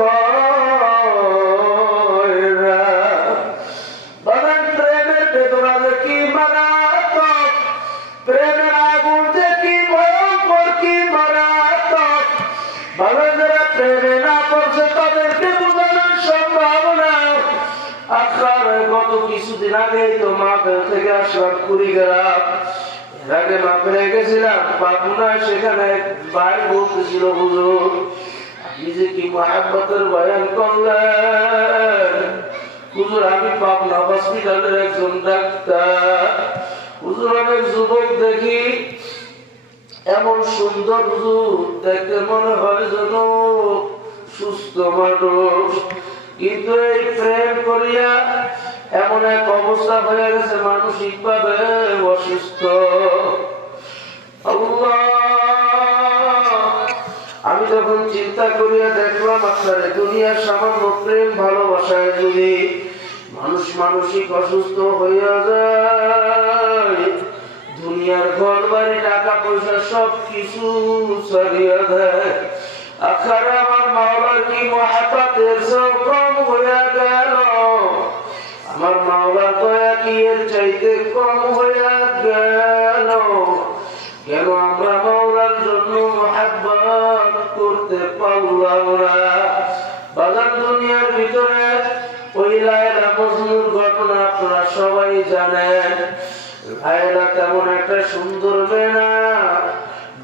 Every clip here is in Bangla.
হয় না। বাগান প্রেমের বেদনা যে কি মারাত্মক, প্রেমের আগুন যে কি ভয়ঙ্কর, কি মারাত্মক। বাগান যারা প্রেমে না পড়ছে তাদেরকে বোঝানোর সম্ভব না। আপনার গত কিছুদিন আগে তো মাহফিল থেকে আসলাম কুড়িগ্রাম। এর আগে মাহফিলে গেছিলাম পাবনা, সেখানে ভাই বলতেছিল হুজুর আপনি যে কি মুহাব্বতের বয়ান করলেন। হুজুর আমি পাবনা হসপিটালের একজন ডাক্তার। হুজুর অনেক যুবক দেখি এমন সুন্দর, হুজুর দেখতে মনে হয় যেন সুস্থ মানুষ, কিন্তু এই প্রেম করিয়া এমন এক অবস্থা হয়ে গেছে মানসিক ভাবে অসুস্থ। আমি যখন চিন্তা করিয়া দেখলাম আপনার দুনিয়ার সামান্য প্রেম ভালোবাসায় যদি মানুষ মানসিক অসুস্থ হইয়া যায়, দুনিয়ার ঘর বাড়ি টাকা পয়সা সব কিছু ছাড়িয়া দেয়, আখারে আমার মাওলার কি মহাব্বতের কম হইয়া গেল, আমার মাওলার দয়া কি এর চাইতে কম হইয়া গেল। কেন আমরা মাওলার জন্য মহাব্বত করতে পারলাম না? বাগান দুনিয়ার ভিতরে ওই লায়লা মজনুর ঘটনা আপনারা সবাই জানেন। লায়লা তেমন একটা সুন্দর মেয়ে না,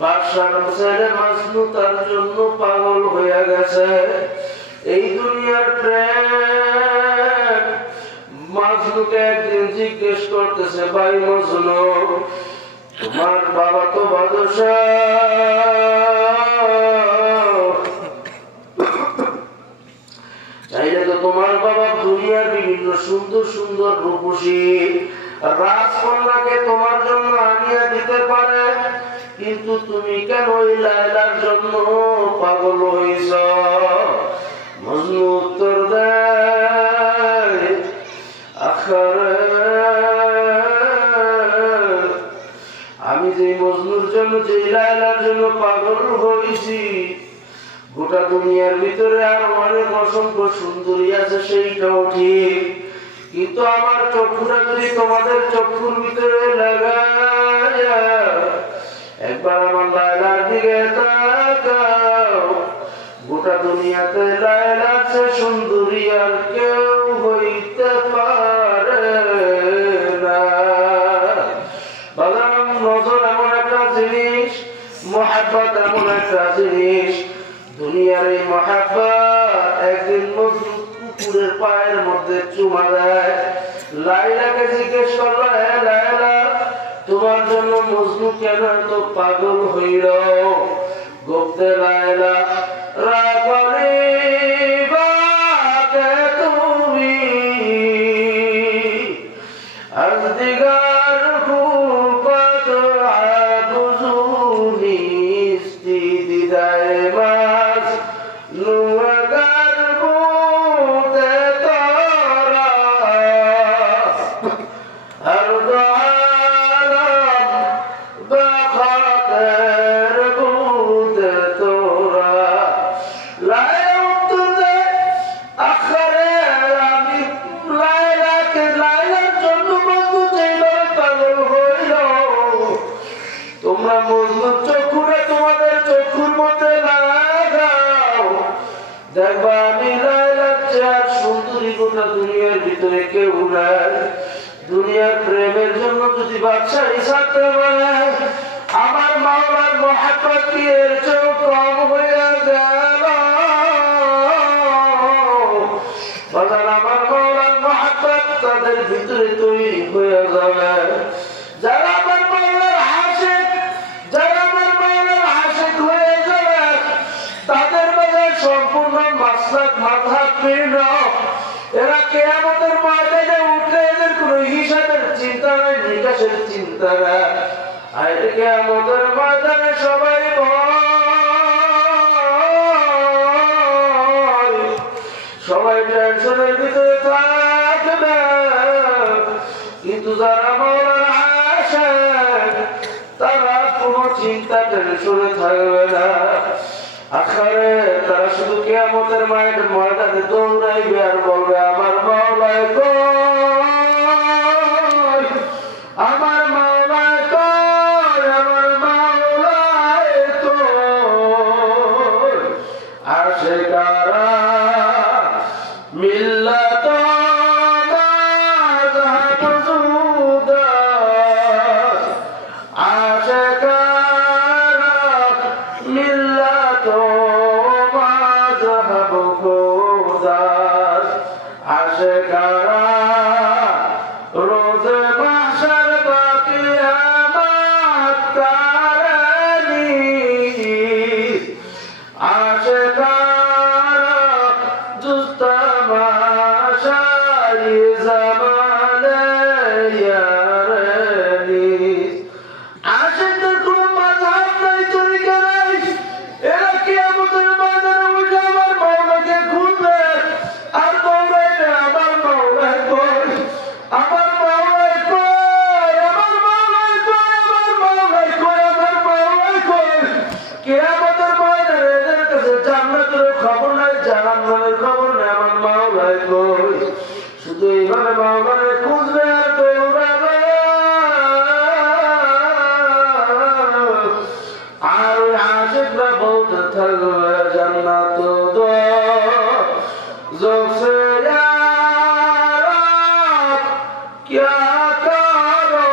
বাদশার ছেলে মাজনু তার জন্য পাগল হয়ে গেছে। এই দুনিয়ার প্রেম। মাজনুকে একদিন জিজ্ঞেস করতেছে, ভাই মজনু তোমার বাবা তো বাদশাহ, চাইলে তো তোমার বাবা দুনিয়ার বিভিন্ন সুন্দর সুন্দর রূপসী রাজকন্যাকে তোমার জন্য আনিয়া দিতে পারে, কিন্তু তুমি কেন ওই লায়লার জন্য পাগল হইছ? মজনু উত্তর দেয়, আখারে আমি যে মজনুর জন্য, যে লায়লার জন্য পাগল হইছি, গোটা দুনিয়ার ভিতরে আর অনেক অসংখ্য সুন্দরী আছে সেইটাও ঠিক, কিন্তু আমার চক্ষুটা যদি তোমাদের চক্ষুর ভিতরে লাগায়া একবার আমার লায়লার দিকে তাকাও, গোটা দুনিয়াতে লায়লার চেয়ে সুন্দরী আর কেউ হইতে পারে না। বাগান নজর এমন একটা জিনিস, মহাব্বত এমন একটা জিনিস, দুনিয়ার এই মহাব্বত একদিন মজনু কুকুরের পায়ের মধ্যে চুমা দেয়। লায়লাকে জিজ্ঞেস করলো, হে লায়লা তোমার জন্য মজনু কেন এত পাগল হইল? গোপ্তে লায়লা রাখলি বাকে তুমি আজ দিগার খুপত আগুজুনি দিদায় মাছ নুয়াগার বুতে তোরা আর দোয়ালাম বাখাতের বুতে তোরা। লায়লা উত্তর দেয়, আখারে আমি লায়লাকে লায়লার জন্য মজনু যেইভাবে পাগল হইল, তোমরা মজনুর চক্ষুরে তোমাদের চক্ষুর মধ্যে লাগাও, দেখবা আমি লায়লার চেয়ে আর সুন্দরী গোটা দুনিয়ার ভিতরে কেউ নাই। দুনিয়ার প্রেমের জন্য যদি বাদশাহী ছাড়তে পারে, আমার মাওলার মহাব্বত কি এর চেয়েও কম হইয়া গেল? আমার মাওলার মহাব্বত তাদের ভিতরে তৈরি হয়ে যাবে। যারা আমার মাওলার আশিক, যারা আমার মাওলার আশিক হয়ে যাবে, তাদের মাঝে সম্পূর্ণ মাসলাক মাযহাব ভিন্ন। এরা কিয়ামতের ময়দানে উঠলে এদের কোনো হিসাবের চিন্তা নাই, নিকাশের চিন্তা নাই। আর কিয়ামতের ময়দানে সবাই ভয়, সবাই টেনশনের ভিতরে থাকবে, কিন্তু যারা মাওলার আশিক তারা কোনো চিন্তা টেনশনে থাকবে না। আখারে তারা শুধু কিয়ামতের ময়দানে দৌড়াইবে আর বলবে আমার মাওলায় কই, আমার মাওলায় কই, আমার মাওলায় কই। আশিকারা মিল্লাত মাযহাব জুদাস, আশিকারা মিল্লাত মাযহাব খুদাস, আশিকারা রোজে মাহশর বা কিয়ামত কারণী, আশিকারা জুজ তামাশাই জামানে ইয়ারনি। আশিকদের কোনো মাযহাব নাই, তরিকা নাই, এরা কিয়ামতের ময়দানে উঠে আমার মাওলাকে খুঁজবে আর দৌড়াইবে আমার মাওলায় কই, আমার মাওলায় কই, আমার মাওলায় কই, আমার মাওলায় কই, আমার মাওলায় কই। কিয়ামতের ময়দানে এদের কাছে জান্নাতের খবর নাই, জাহান্নামের খবর নাই, আমার মাওলায় কই। শুধু এইভাবে মাওলারে খুঁজবে আর দৌড়াবে। আর ওই আশিকরা বলতে থাকবে জান্নাত দোজখ সে ইয়া রব क्या करो,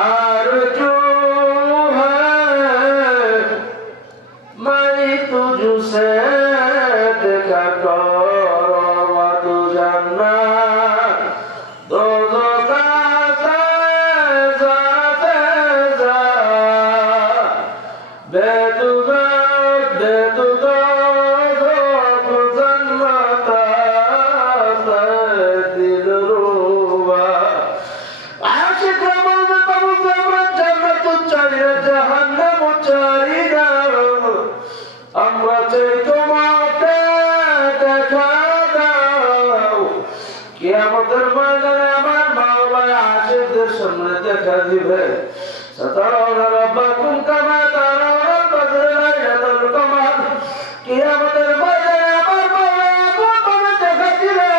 आरज़ू है मैं तुझसे देखा करो, तू जन्नत दोज़ख फैज़ा फैज़ा, बेतुगा बेतुगा আমরা চাই তোমাকে দেখা দাও। কিয়ামতের ময়দানে আমার মাওলায় আশিকদের সামনে দেখা দিবে। সাতারাউনা রাব্বাকুম কামা তারাউনাল বদরা লাইলাতুল কমার। কিয়ামতের ময়দানে আমার মাওলায় এমনভাবে দেখা দিবে,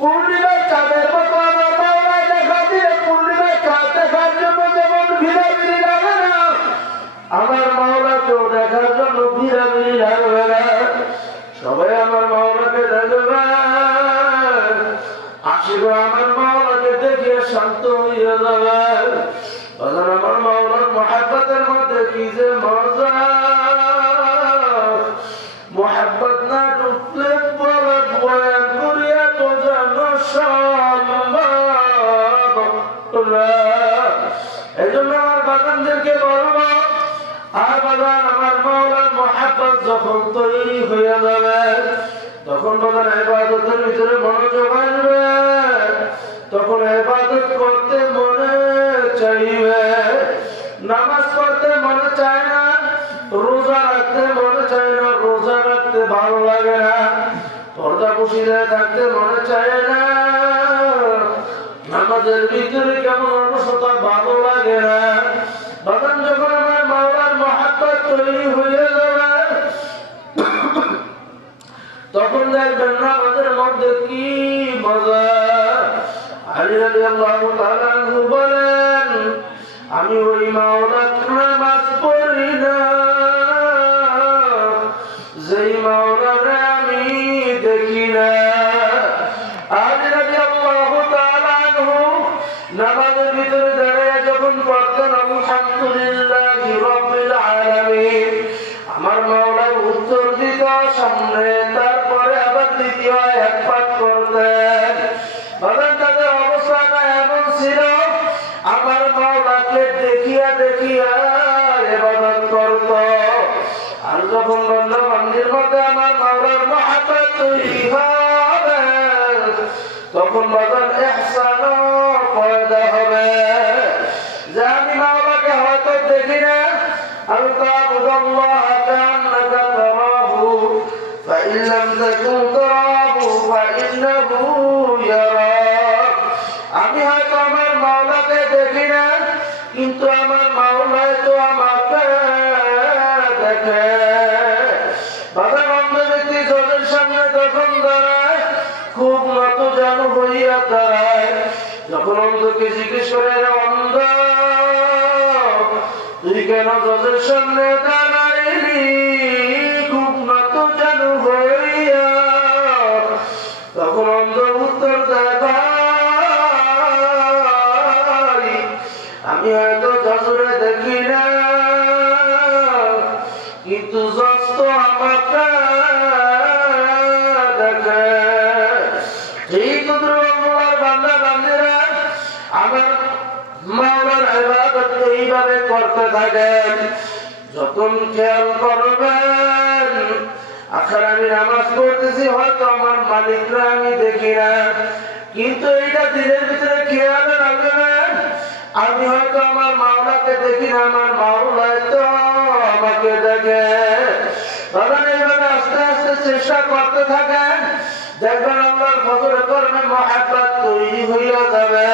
পূর্ণিমার চাঁদের মতো আমার মাওলায় দেখা দিবে। পূর্ণিমার চাঁদ দেখার জন্য যেমন ভিড়াভিড়ি লাগে না, আমার মাওলাকেও দেখার জন্য ভিড়াভিড়ি লাগবে না। সবাই আমার মাওলাকে দেখবে, আসিবে আমার মাওলাকে দেখিয়ে শান্ত হয়ে যাবে। আমার মাওলার মুহাব্বতের মধ্যে কি যে মজা, মুহাব্বত না ঢুকলে বলা বয়ান করিয়া বোঝানো সম্ভব না। এই জন্য আমার বাগানদেরকে বলবো, আর বাগান আমার মাওলার মুহাব্বত যখন তৈরি হয়ে যাবে, তখন বাগান ইবাদতের ভিতরে মনোযোগ আসবে, তখন ইবাদত করতে মনে চাইবে। নামাজ পড়তে মনে চায় না, রোজা রাখতে মনে চায় না, রোজা রাখতে ভালো লাগে না, পর্দা পুশিদে থাকতে মনে চায় না, নামাজের ভিতরে কেমন অলসতা ভালো লাগে না। বাগান যখন আমার মাওলার মুহাব্বত তৈরি হয়ে যাবে, তখন দেখবেন নামাজের মধ্যে কি মজা। আলী রাদিয়াল্লাহু তাআলা আনহু বলেন, আমি ওই মাওলার নামাজ পড়ি না যেই মাওলারে আমি দেখি না। আলী রাদিয়াল্লাহু তাআলা আনহু নামাজের ভিতরে দাঁড়িয়ে যখন পড়তেন আলহামদুলিল্লাহি রাব্বিল আলামিন, আমার মাওলা উত্তর দিত সামনে, তারপরে আবার দ্বিতীয় আয়াত পাঠ করতেন। বলেন তাদের অবস্থাটা এমন ছিল, আমার মাওলাকে দেখিয়া দেখিয়া ইবাদত করত। আর যখন বান্দা বান্দির মধ্যে আমার মাওলার মুহাব্বত তৈরি হবে, তখন বাজার ইহসানও পয়দা হবে। যে আমি মাওলাকে হয়তো দেখি না, আল তা'বুদাল্লাহ কান্নাকা তারাহু ফাইন লাম তাকুন তারাহু ফাইন্নাহু ইয়ারাক। আমি হয়তো আমার মাওলাকে দেখি না, কিন্তু আমার মাওলা তো আমাকে দেখে। যখন অন্ধকে জিজ্ঞেস করে, অন্ধ তুই কেন জজের সামনে দাঁড়াইলি খুব নত যেন হইয়া? তখন অন্ধ উত্তর দেয়, আমি হয়তো জজরে দেখি না, কিন্তু জজ তো আমাকে দেখে। ঠিক তোমার বান্দা বান্দিরা আমার মাওলার ইবাদত এইভাবে করতে থাকেন, যতন খেয়াল করবেন। আখের আমি নামাজ পড়তেছি, হয়তো আমার মালিকরা আমি দেখি না, কিন্তু এইটা দিনের ভিতরে খেয়াল রাখবেন, আমি হয়তো আমার মাওলাকে দেখি না, আমার মাওলা তো আমাকে দেখে। এইভাবে আস্তে আস্তে চেষ্টা করতে থাকেন, দেখবেন আল্লাহর ফজরে করবে মহাব্বত তৈরি হইয়া যাবে।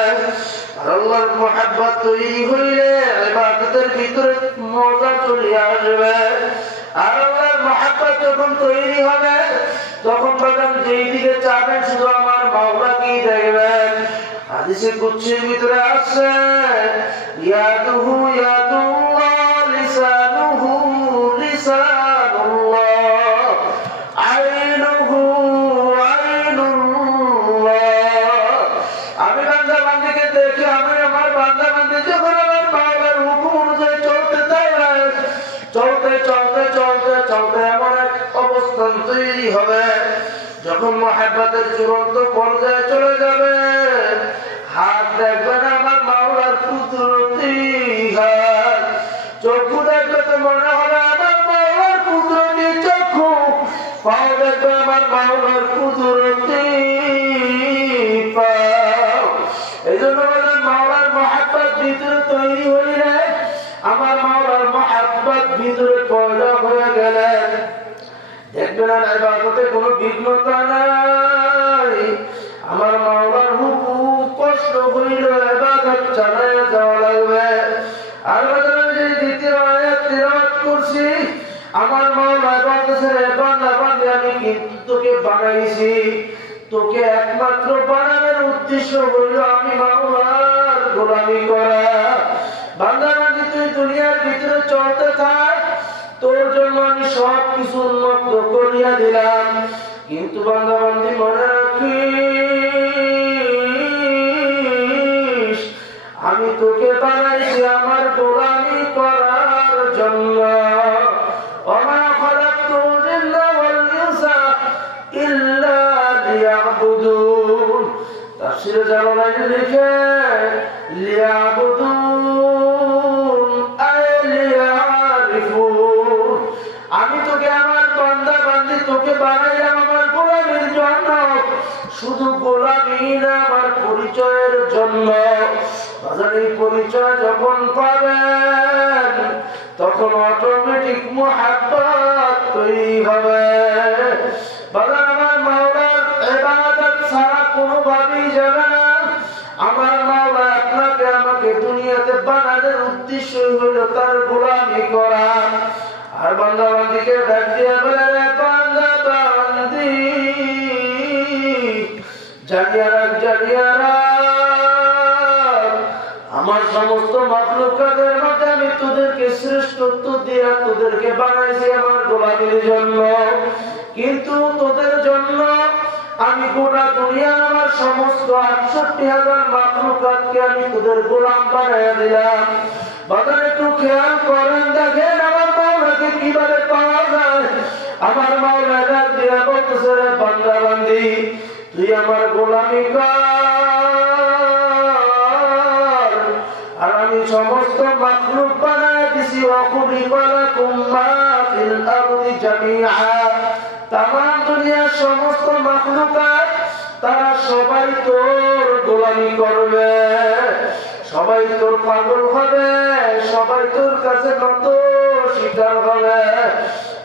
আর আল্লাহর মহাব্বত তৈরি হইলে ইবাদতের ভিতরে মজা চলে আসবে। আর আল্লাহর মহাব্বত যখন তৈরি হবে, তখন বলেন যেই দিকে চাবেন শুধু আমার মাওলাকেই দেখবেন। হাদিসে কুদসির ভিতরে আছে, ইয়াদুহু ইয়াদুল্লাহ, লিসানুহু লিসানুল্লাহ, আইনুহু আইনুল্লাহ। আমি বান্দা বান্দিকে দেখি, আমি আমার বান্দা বান্দি যখন আমার মাওলার হুকুম অনুযায়ী চলতে চাই, চলতে চলতে চলতে চলতে এমন এক অবস্থান তৈরি হবে, যখন মহাব্বতের চূড়ান্ত পর্যায়ে চলে যাবে, হাত দেখবেন আমার মাওলার কুদরতি হাত, চক্ষু দেখবে তো মনে হবে আমার মাওলার কুদরতি চক্ষু, পাও দেখবে আমার মাওলার কুদরতি পাও। এই জন্য বলেন মাওলার মহাব্বত ভিতরে তৈরি হইলে, আমার মাওলার মহাব্বত ভিতরে পয়দা হয়ে গেলেন, দেখবেন আর ইবাদতে কোনো বিঘ্নতা নাই। আমার মাওলার হুকুম কষ্ট হইল, ইবাদত চালায় যাওয়া লাগবে। আর যে দ্বিতীয় আয়াত তিলাওয়াত করছি, আমার মাওলা বলতেছে, বান্দা বান্দা আমি কিন্তু তোকে বানাইছি, তোকে একমাত্র বানানোর উদ্দেশ্য হইল আমি মাওলার গোলামি করা। বান্দা বান্দি তুই দুনিয়ার ভিতরে চলতে থাক, তোর জন্য আমি সব কিছু উন্মুক্ত করিয়া দিলাম, কিন্তু বান্দা বান্দি মনে রাখিস আমি তোকে বানাইছি আমার গোলামি করার জন্য। ওমা খালাকতুল জিন্না ওয়াল ইনসা ইল্লা লিয়াবুদুন। তাফসীরে জালালাইন লিখে লিয়াবুদুন আই লিয়ারিফুন। আমি তোকে আমার বান্দা বান্দি তোকে বানাইলাম আমার গোলামির জন্য, শুধু গোলামি না আমার পরিচয়ের জন্য। এই পরিচয় যখন পাবেন, তখন অটোমেটিক মুহাব্বত তৈরি হবে। আমার মাওলার ইবাদত ছাড়া কোনোভাবেই যাবে না। আমার মাওলা আপনাকে আমাকে দুনিয়াতে বানানোর উদ্দেশ্য হইল তার গোলামি করা। আর বান্দা বান্দিকে ডাক দিয়ে বলে, বান্দা বান্দি জানিয়া রাখ, জানিয়া রাখ, আমার সমস্ত মাখলুকাতের মধ্যে আমি তোদেরকে শ্রেষ্ঠত্ব দিয়া তোদেরকে বানাইছি আমার গোলামির জন্য, কিন্তু তোদের জন্য আমি গোটা দুনিয়ার আমার সমস্ত ৬৮,০০০ মাখলুকাতকে আমি তোদের গোলাম বানাইয়া দিলাম। বাজার একটু খেয়াল করেন, দেখেন আমার মাওলাকে কিভাবে পাওয়া যায়। আমার মাওলা ডাক দিয়া বলতেছে, রে বান্দা বান্দি তুই আমার গোলামি কর, আর আমি সমস্ত মাখলুক বানায় দিছি। ওয়াকুলিকা লাকুম মা ফিল আরদি জামিআ। তামাম দুনিয়ার সমস্ত মাখলুকাত তারা সবাই তোর গোলামি করবে, সবাই তোর পাগল হবে, সবাই তোর কাছে নত স্বীকার হবে।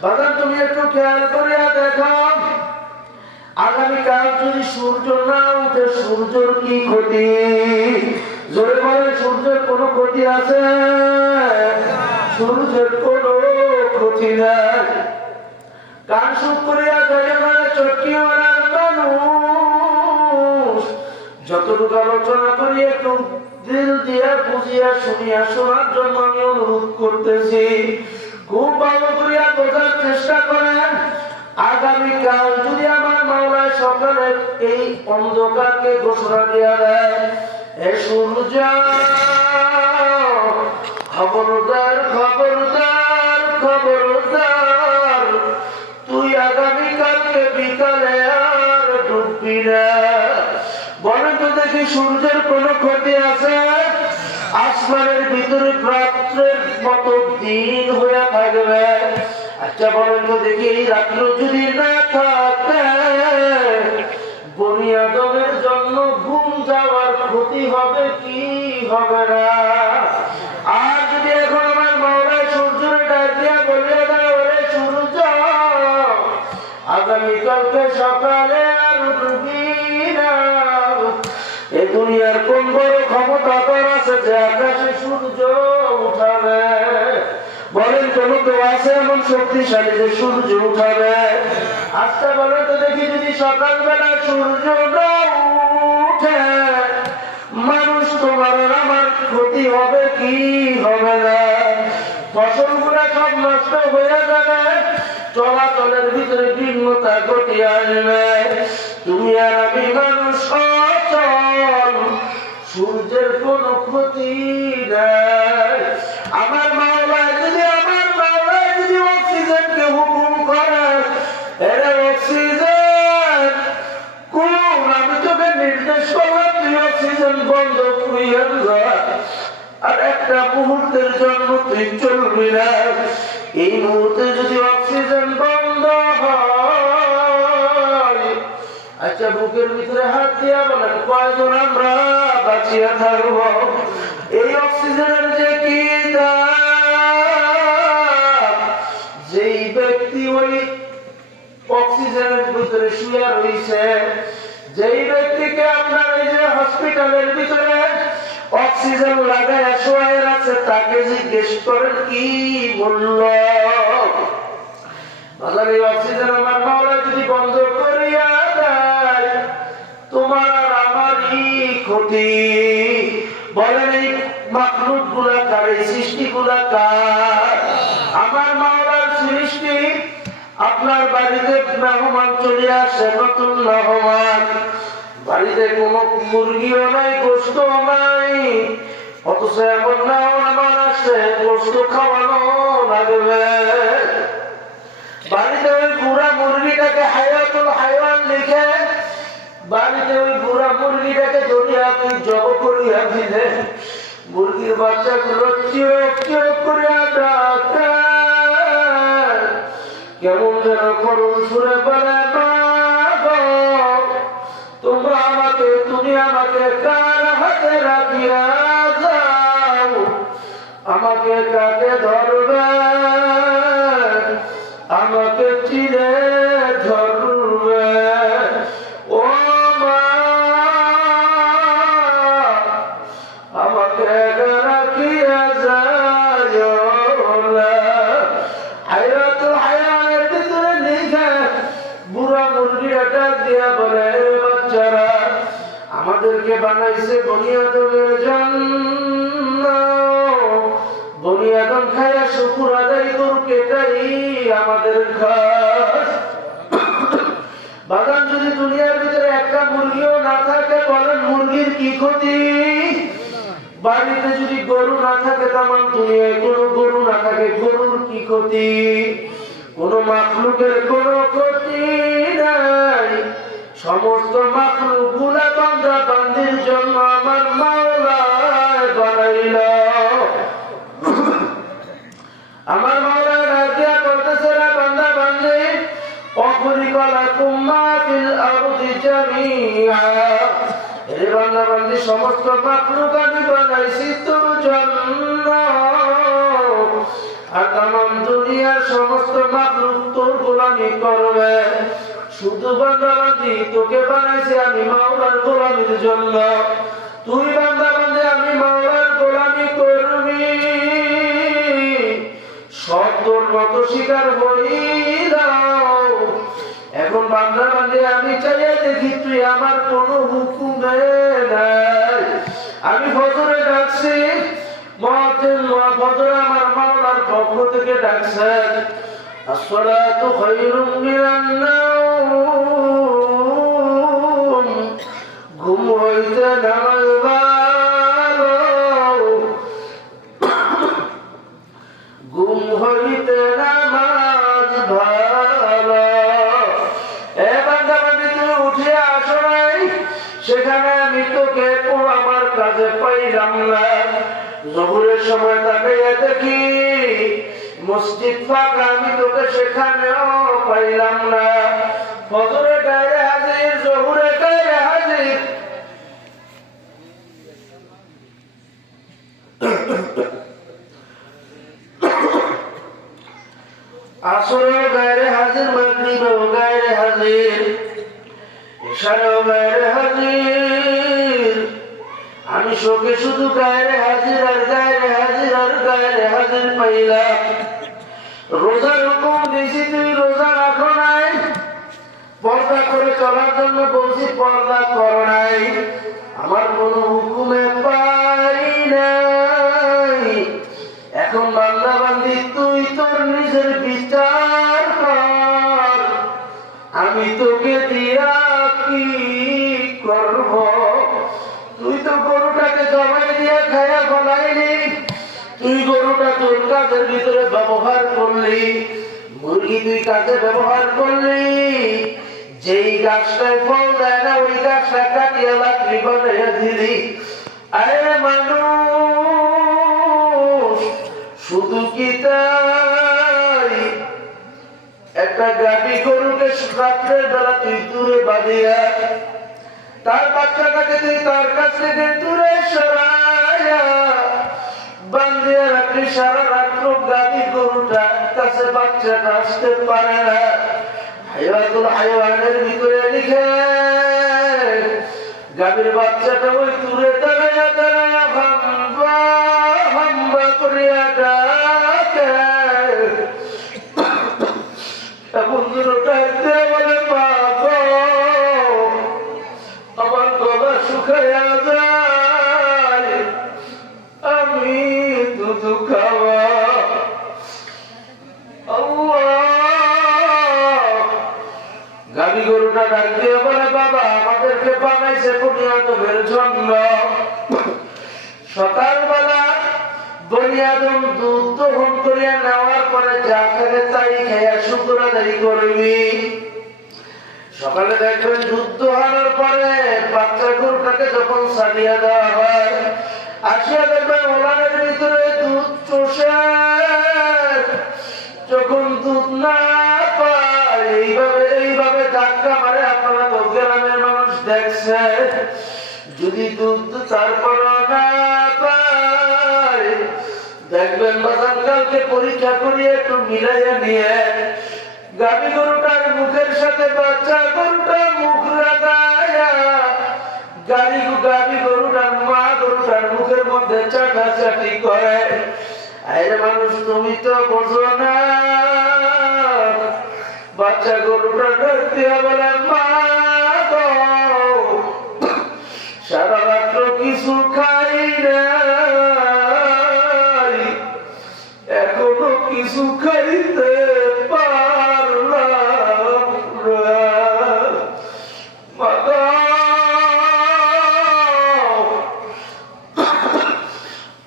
বাজার তুমি একটু খেয়াল করিয়া দেখো, আগামীকাল যদি সূর্য না উঠে সূর্যের কি ক্ষতি? জোরে বলে, সূর্যের কোনো ক্ষতি আছে? সূর্যের কোনো ক্ষতি নাই। কান সুখ করিয়া দেখে, মানে চটকিওয়ালার মানুষ যতটুকু আলোচনা করি একটু দিল দিয়ে বুঝিয়া শুনিয়া শোনার জন্য আমি অনুরোধ করতেছি। খুব ভালো করিয়া বোঝার চেষ্টা করেন। আগামীকাল যদি আমার মাওলা সকালে এই অন্ধকারকে ঘোষণা দিয়া দেয়, এ সূর্য খবরদার খবরদার খবরদার, তুই আগামীকালকে বিকালে আর ডুববি না। বলেন তো দেখি, সূর্যের কোন ক্ষতি আছে? আসমানের ভিতরে রাত্রের মতো দিন হয়ে থাকবে। আচ্ছা বলেন তো দেখি, এই রাত্র যদি না থাকে, বনি আদমের জন্য ঘুম যাওয়ার ক্ষতি হবে কি হবে না? আর যদি এখন আমার মাওলা সূর্যের ডাক দিয়া বলিয়া দেয়, ওরে সূর্য আগামীকালকে সকালে আর উঠবি না, এ দুনিয়ার কোন বড় ক্ষমতা তোর আছে যে আকাশে সূর্য উঠাবে? বলেন কোন কেউ আছে এমন শক্তিশালী যে সূর্য উঠাবে? আচ্ছা বলেন তো দেখি, যদি সকালবেলা সূর্য উঠে, মানুষ তোমার আমার ক্ষতি হবে কি হবে না? ফসলগুলা সব নষ্ট হয়ে যাবে, চলাচলের ভিতরে ভিন্নতা ঘটিয়ে আসবে। তুমি আর আমি মানুষ অচল, সূর্যের কোন ক্ষতি নাই। আমার মাওলায় যদি অক্সিজেনকে হুকুম করে, এরা অক্সিজেন কোন, আমি তোকে নির্দেশ করলাম তুই অক্সিজেন বন্ধ করিয়া যা, আর একটা মুহূর্তের জন্য তুই চলবি না। এই মুহূর্তে যদি অক্সিজেন বন্ধ হয়, আচ্ছা বুকের ভিতরে হাত দিয়া বলেন কয়জন আমরা বাঁচিয়া থাকব? এই অক্সিজেনের যে কি দাম, যেই ব্যক্তি ওই অক্সিজেনের ভিতরে শুয়ে রয়েছে, যেই ব্যক্তিকে আপনার এই যে হসপিটালের ভিতরে অক্সিজেন লাগায় শুয়ে আছে, তাকে জিজ্ঞেস করেন কি মূল্য? এই অক্সিজেন আমার মাওলা যদি বন্ধ করিয়া দেয়, তোমার আর আমারই ক্ষতি। বলেন এই মাখলুক গুলা কার, এই সৃষ্টি গুলা কার? আমার মাওলার সৃষ্টি। আপনার বাড়িতে মেহমান চলে আসে, নতুন মেহমান, বাড়িতে কোনো মুরগিও নাই, গোস্ত নাই, অথচ এমন মেহমান আসে গোস্ত খাওয়ানো লাগবে। বাড়িতে ওই বুড়া মুরগিটাকে হায়াতুল হায়াওয়ান লিখে, বাড়িতে ওই বুড়া মুরগিটাকে ধরিয়া আপনি জব করিয়া দিলে, মুরগির বাচ্চাগুলো চিওক চিওক করিয়া ডাকে, কেমন যেন করুন সুরে বলে, তোমরা আমাকে, তুমি আমাকে কার হাতে রাখিয়া যাও, আমাকে কাকে ধরবে, আমাকে চিনে ধরবে। ও মা, আমাকে রাখিয়া যায়। হায়াতুল হায়ানের ভিতরে লিখে বুড়া মুরগিটা দিয়া বলে, বাচ্চারা আমাদেরকে বানাইছে বনি আদমের জন্য, বনি আদম খাইয়া শুকুর আদায় করুক, এটাই আমাদের কাজ। বাগান যদি দুনিয়ার ভিতরে একটা মুরগিও না থাকে, বলেন মুরগির কি ক্ষতি? বাড়িতে যদি গরু না থাকে, তামাম দুনিয়ায় কোনো গরু না থাকে, গরুর কি ক্ষতি? কোন মাখলুকের কোন ক্ষতি নাই। সমস্ত মাখলুক গুলা বান্দা বান্দির জন্য আমার মাওলা বানাইল। আমার মাওলা রাজিয়া করতেছে না বান্দা বান্দি, অখলিকালাকুম মা ফিল আরদি জামিআ, হে বান্দা বান্দি সমস্ত মাখলুক আমি বানাইছি তোর জন্য, আর তামাম দুনিয়ার সমস্ত মাখলুক তোর গোলামি করবে। শুধু বান্দা বান্দি তোকে বানাইছি আমি মাওলার গোলামির জন্য, তুই বান্দা বান্দি আমি মাওলার গোলামি করবি। সত্যর মতো শিকার হইলাম, এখন বান্দা বান্দে আমি চাইয়া দেখি তুই আমার কোন হুকুমে নাই। আমি ফজরে ডাকছি, মুয়াজ্জিন ফজরে আমার মাওলার পক্ষ থেকে ডাকছেন, আসসালাতু খায়রুম মিনান নাওম, ঘুম হইতে নামাজ ভালো, ঘুম হইতে নামাজ ভালো। এ বান্দা বান্দি তুই উঠে আসো নাই, সেখানে আমি তোকে আমার কাজে পাইলাম না। জোহরের সময় তাকাইয়া দেখি মসজিদ ফাঁকা, আমি তোকে সেখানেও পাইলাম না। ফজরে গায়ে হাজির, জোহরে গায়ে হাজির, আসরেও গায়ে হাজির, মাগরিবেও গায়ে হাজির, ইশারেও গায়ে হাজির। আমি শোকে শুধু গায়ে হাজির আর গায়ে হাজির আর গায়ে হাজির পাইলাম। রোজার হুকুম দিয়েছি, তুই রোজা রাখো নাই, পর্দা করে চলার জন্য বলছি, পর্দা করো নাই, আমার কোন হুকুমে পাই নাই। এখন বান্দা বান্দি তুই তোর নিজের বিচার কর, আমি তোকে দিয়া কি করব? তুই তো গরুটাকে জবাই দিয়ে খায়া ফলাইলি, তুই গরুটা তোর কাজের ভিতরে ব্যবহার করলি, মুরগি তুই কাজে ব্যবহার করলি, যেই গাছটায় ফল দেয় না ওই গাছটা কাটিয়ে লাকড়ি বানাইয়া দিলি। আরে মানুষ শুধু কি তাই, একটা গাভী গরুকে রাত্রের বেলা তুই দূরে বাঁধিয়া তার বাচ্চাটাকে তুই তার কাছ থেকে দূরে সরাইয়া বান্ধিয়া রাখলি, সারা রাত্র গাভী গরুটার কাছে বাচ্চাটা আসতে পারে না। হায়াতুল হায়াওয়ানের ভিতরে লিখে গাভীর বাচ্চাটা ওই দূরে দাঁড়াইয়া দাঁড়াইয়া হাম্বা হাম্বা করিয়া ডাকে, এমন দূরে ডাকতে বলে বাবা আমার গলা শুকাইয়া যায়, আমি দুধ খাওয়া। গাভী গরুটা ডাক দিয়ে বলে বাবা আমাদেরকে বানাইছে বুনিয়াদমের জন্য। সকালবেলা বনিয়াদম দুধ দহন করিয়া নেওয়ার পরে যা থাকে তাই খাইয়া শুকর আদায় করবি। সকালে দেখবেন দুধ দোহানোর পরে বাচ্চা গরুটাকে যখন ছাড়িয়ে দেওয়া হয়, আসিয়া দেখবেন ওলানের ভিতরে দুধ চষে, যখন দুধ না পায় এইভাবে ধাক্কা মারে। আপনারা তো গ্রামের মানুষ দেখছে, যদি দুধ তারপর না পায় দেখবেন বাজার কালকে পরীক্ষা করিয়ে একটু মিলাইয়া নিয়ে গাভী গরুটার মুখের সাথে বাচ্চা গরুটা মুখ লাগায়া গাভী গরুটার মা গরুটার মুখের মধ্যে চাটাচাটি করে। আরে মানুষ তুমি তো বোঝো না, বাচ্চা গরুটা ধরতে বলে মা গো সারা রাত্র কিছু খাই নাই, এখনো কিছু খাইতে পারলাম না,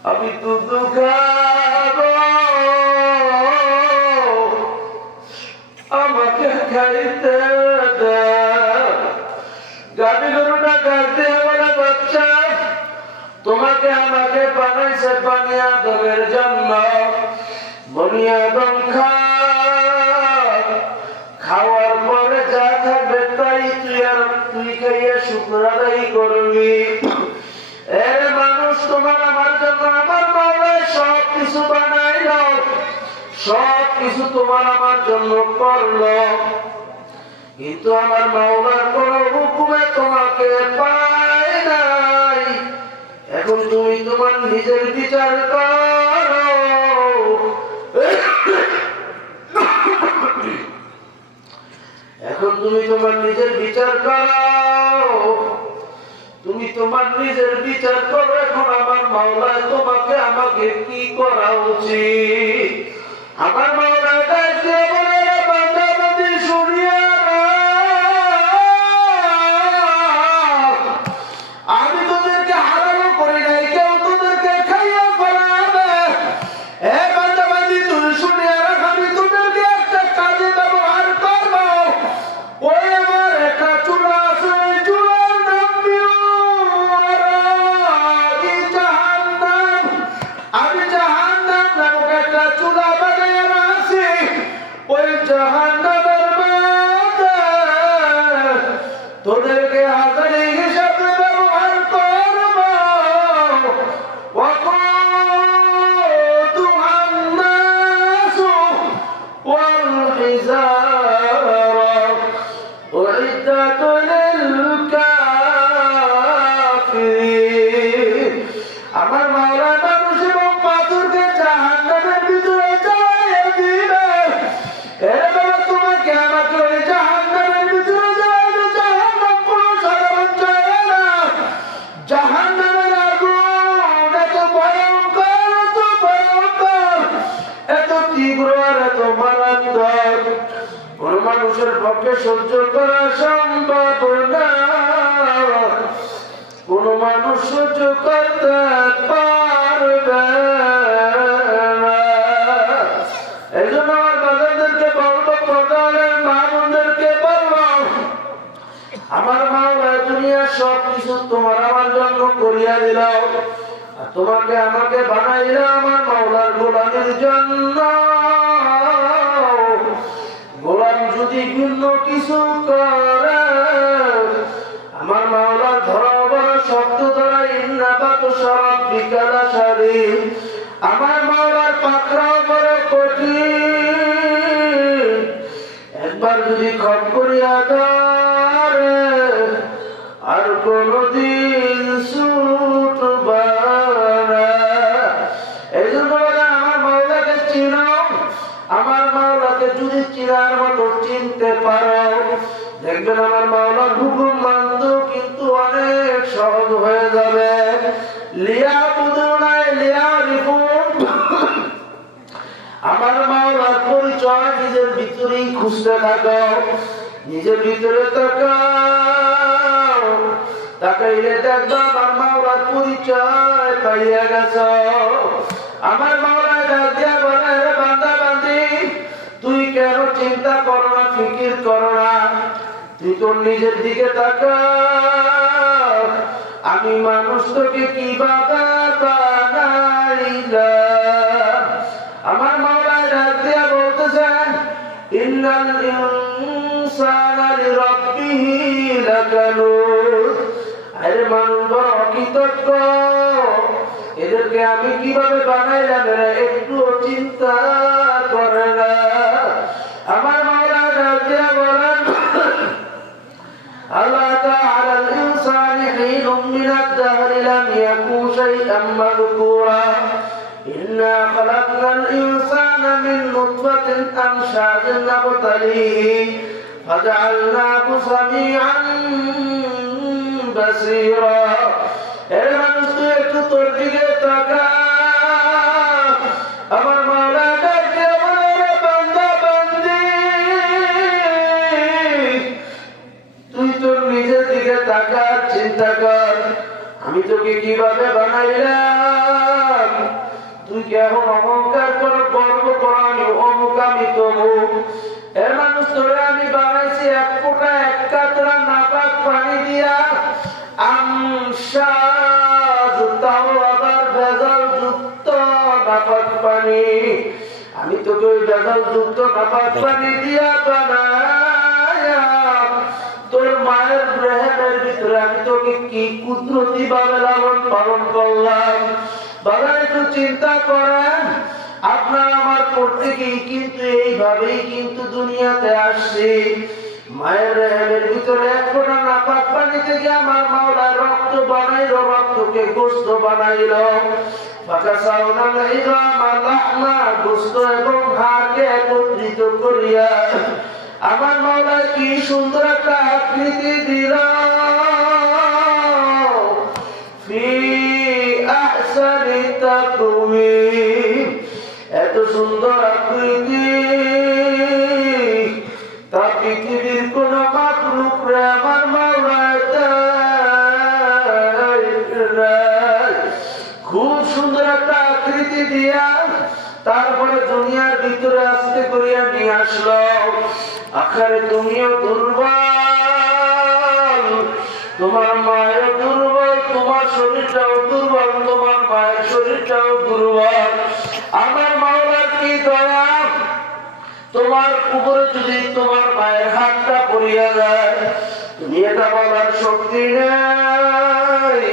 আমি দুধ খাবো, আমাকে খাইতে দাও। গাভী গরুটা কাটতে বলে বাচ্চা তোমাকে আমাকে বানাইছে বনিয়াদমের জন্য, বনিয়াদম খাওয়ার পরে যা থাকবে তাই তুই খাইয়া শুকর আদায় করবি। এর মানুষ তোমার আমার জন্য আমার মাওলায় সব কিছু বানাইল, সব কিছু তোমার আমার জন্য করলো, কিন্তু আমার মাওলার কোন হুকুমে তোমাকে পায় নাই। এখন তুমি তোমার নিজের বিচার করো। এখন তুমি তোমার নিজের বিচার করো, তুমি তোমার নিজের বিচার করো। এখন আমার মাওলা তোমাকে আমাকে কি করা উচিত? আমার মাওলা ডাকতে বলে, বান্দা বান্দি শুনিয়া আমি তোদেরকে হারাম করি নাই, কেউ তোদেরকে খাইয়া ফেলাবে। এ বান্দা বান্দি তুই শুনিয়া রাখ, আমি তোদেরকে একটা কাজে ব্যবহার করব। ওই আমার একটা চুলা আছে, ওই চুলার নাম জাহান্নাম। আমি জাহান্নাম নামক একটা চুলা বানাইয়া আছি, ওই জাহান্নামের মধ্যে তোদেরকে হাজারি হিসাবে ব্যবহার করব। وقودها الناس والحجارة أعدت للكافرين। আমার মাওলা মানুষ এবং পাথরকে জাহান্নামের ভিতরে চালাইয়া দিবে। এর বেলা তোমাকে আমাকে ওই জাহান্নামের ভিতরে যাওয়াবে। জাহান্নাম কোনো সাধারণ জায়গা না। জাহান্নামের আগুন এত ভয়ঙ্কর, এত তীব্র আর এত মারাত্মক, কোন মানুষের পক্ষে সহ্য করা সম্ভব না। কোন মানুষ সহ্য করতে পারবে না। এই জন্য আমার বাজারদেরকে বলবো, প্রধানের মা বোনদেরকে বলবো, আমার মাওলা দুনিয়ার সবকিছু তোমার আমার জন্য করিয়া দিল, আর তোমাকে আমাকে বানাইল আমার মাওলার গোলামের জন্য। গোলাম যদি ভিন্ন কিছু করে, আমার মাওলার ধরা বড় শক্ত ধরা, ইন্নাবাত সরব বিকালা সারি, আমার মাওলার পাকড়াও বড় কঠিন। একবার যদি খপ করিয়া ধরে, আর কোনদিন ছুটবে না। এই জন্য আমার মাওলাকে চিনো। আমার মাওলাকে যদি চিনার মতো চিনতে পারো, দেখবেন আমার মাওলার হুকুম মানতেও কিন্তু অনেক সহজ হয়ে যাবে। আমার মাওলার পরিচয় নিজের ভিতরেই খুঁজতে থাকো, নিজের ভিতরে তাকাও, তাকাইলে দেখবে আমার মাওলার পরিচয় পাইয়া গেছ। আমার মাওলা ডাক দিয়া বলে, বান্দা বান্দি তুই কেন চিন্তা করো না, ফিকির করো না, তুই তোর নিজের দিকে তাকা। আমি মানুষ তোকে কিভাবে বানাইলাম। আমার মাওলা ডাক দিয়া বলতেছেন, ইন্নাল ইনসানা লিরাব্বিহি লাকানুদ। আরে মানুষ বড় অকৃতজ্ঞ, এদেরকে আমি কিভাবে বানাইলাম এরা একটু চিন্তা করে না। আমার মাওলা ডাক দিয়া বলেন, আল্লাহ তাআলা আল ইনসানি হিনুম মিনাদ দাহরি লাম ইয়াকুন শাইআন মাযকুরা ইন্না খালাকনাল ইনসানা মিন নুতফাতিন আমশাজিন নাবতালিহি ফাজআলনাহু সামিআন বাসীরা। এর মানুষ তুই একটু তোর দিকে তাকা। আমার মাওলা ডাকে বলে, বান্দা বান্দি তুই তোর নিজের দিকে তাকা, চিন্তা কর আমি তোকে কিভাবে বানাইলাম। তুই কেমন অহংকার করো, গর্ব করো আমি অমুক আমি তমুক। এর মানুষ তোরে আমি বানাইছি এক ফোঁটা এক কাতরা নাপাক পানি দিয়া, আমশাজ তাও আবার ভেজাল যুক্ত নাপাক পানি। আমি তোকে ওই ভেজাল যুক্ত নাপাক পানি দিয়া বানায়া তোর মায়ের রেহেমের ভিতরে আমি তোকে কি কুদরতি ভাবে লালন পালন করলাম। বাবা একটু চিন্তা করেন, আপনার আমার প্রত্যেকেই কিন্তু এইভাবেই কিন্তু দুনিয়াতে আসছি। মায়ের রেহেমের ভিতরে এক ফোঁটা নাপাক পানি থেকে আমার মাওলা রক্ত বানাইল, রক্তকে গোশত বানাইল। গোশত এবং হাড়কে একত্রিত করিয়া আমার মাওলা কি সুন্দর একটা আকৃতি দিল ফি আহসানি তাকওয়িম এত সুন্দর আকৃতি তা পৃথিবীর কোন মাখলুকরে আমার মাওলা খুব সুন্দর একটা আকৃতি দিয়া তারপরে দুনিয়ার ভিতরে আস্তে করিয়া নিয়ে আসলো আখারে তুমিও দুর্বল তোমার মায়ের দুর্বল তোমার শরীরটাও দুর্বল তোমার মায়ের শরীরটাও দুর্বল আমার মাওলার কি দয়া তোমার উপরে যদি তোমার মায়ের হাতটা পড়িয়া যায় তুমি এটা বলার শক্তি নেই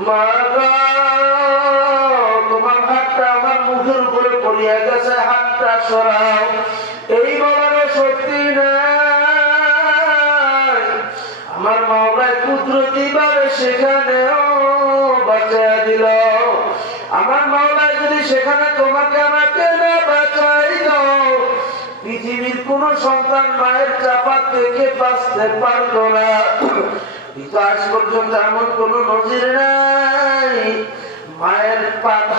মা তোমার হাতটা আমার মুখের উপরে পড়িয়া গেছে হাতটা সরাও এই বলার শক্তি নেই আমার মাওলায় কুদরতি ভাবে সেখানেও বাঁচাইয়া দিল আমার মাওলায় যদি সেখানে তোমাকে আমাকে না বাঁচাই দাও পৃথিবীর কোন সন্তান মায়ের চাপা থেকে বাঁচতে পারতো না কিন্তু আজ পর্যন্ত এমন কোন নজির নাই মায়ের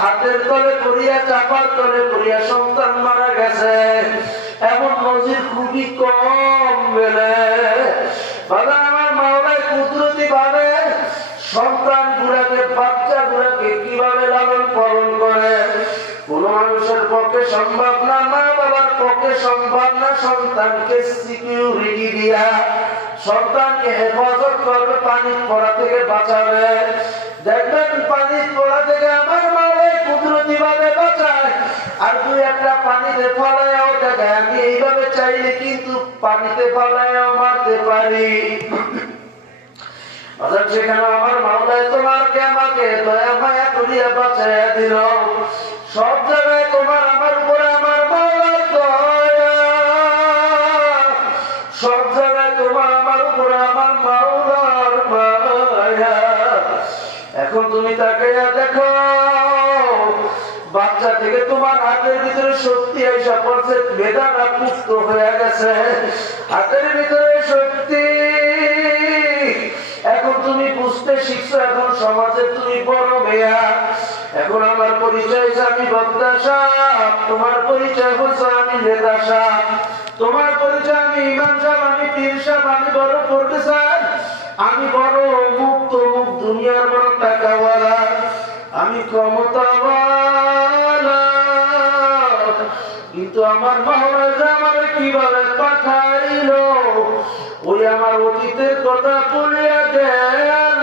হাতের তলে করিয়া চাপার তলে করিয়া সন্তান মারা গেছে এমন নজির খুবই কম মেলে বাবা আমার মাওলায় কুদরতি ভাবে সন্তান গুলাকে বাচ্চা গুলাকে কিভাবে লালন পালন করে কোন মানুষের পক্ষে সম্ভব না মা বাবার পক্ষে সম্ভব না সন্তানকে সিকিউরিটি দিয়া সন্তানকে হেফাজত করবে পানির পড়া থেকে বাঁচাবে দেখবেন পানির পড়া থেকে আমার মাওলায় কুদরতি ভাবে বাঁচায় আর দুই একটা পানিতে ফলায়ও দেখায় আমি এইভাবে চাইলে কিন্তু পানিতে ফলায়ও মারতে পারি সেখানে আমার মাওলায় তোমাকে আমাকে দয়া মায়া করিয়া বাঁচাইয়া দিল সব জায়গায় তোমার আমার উপরে আমার মাওলার দয়া সব জায়গায় তোমার আমার উপরে আমার মাওলার মায়া এখন তুমি তাকে দেখো বাচ্চা থেকে তোমার হাতের ভিতরে শক্তি আইসা পড়ছে বেদানা পুষ্ট হয়ে গেছে হাতের ভিতরে শক্তি এখন তুমি বুঝতে শিখছো এখন সমাজে তুমি বড় মেয়া এখন আমার পরিচয় আমি বক্তা সাহেব তোমার পরিচয় হচ্ছে আমি নেতা সাহেব তোমার পরিচয় আমি ইমাম সাহেব আমি পীর সাহেব আমি বড় প্রফেসর আমি বড় অমুক তমুক দুনিয়ার বড় টাকাওয়ালা আমি ক্ষমতাওয়ালা কিন্তু আমার মাওলা যে আমার কিভাবে পাঠাইলো ওই আমার অতীতের কথা বলিয়া গেল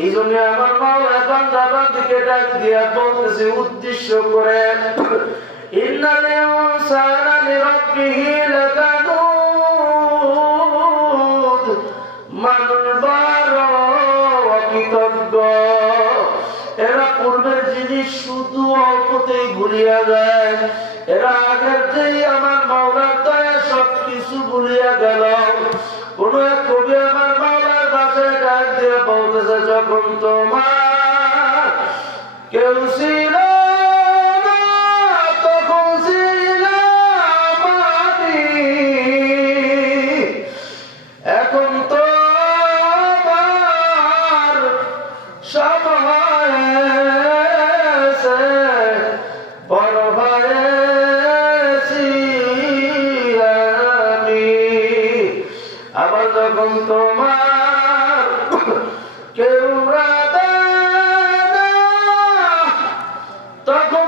এই জন্য আমার মাওলা বান্দা বান্দিকে ডাক দিয়া বলতেছে উদ্দেশ্য করে ইন্নাল ইনসানা লিরাব্বিহি লাকানুদ মানুষ বড় অকৃতজ্ঞ এরা পূর্বের জিনিস শুধু অল্পতেই ভুলিয়া যায় এরা আগের যেই আমার মাওলার দয়া সবকিছু ভুলিয়া গেল কোন এক কবি আমার মাওলার বাসায় ডাক দিয়ে বলতেছে যখন তোমার কেউ ছিল না তখন ছিলাম আমি এখন তো আমার সব হয়েছে বড় হয়েছি আমি আবার যখন তোমার কেউ রাধে না তখন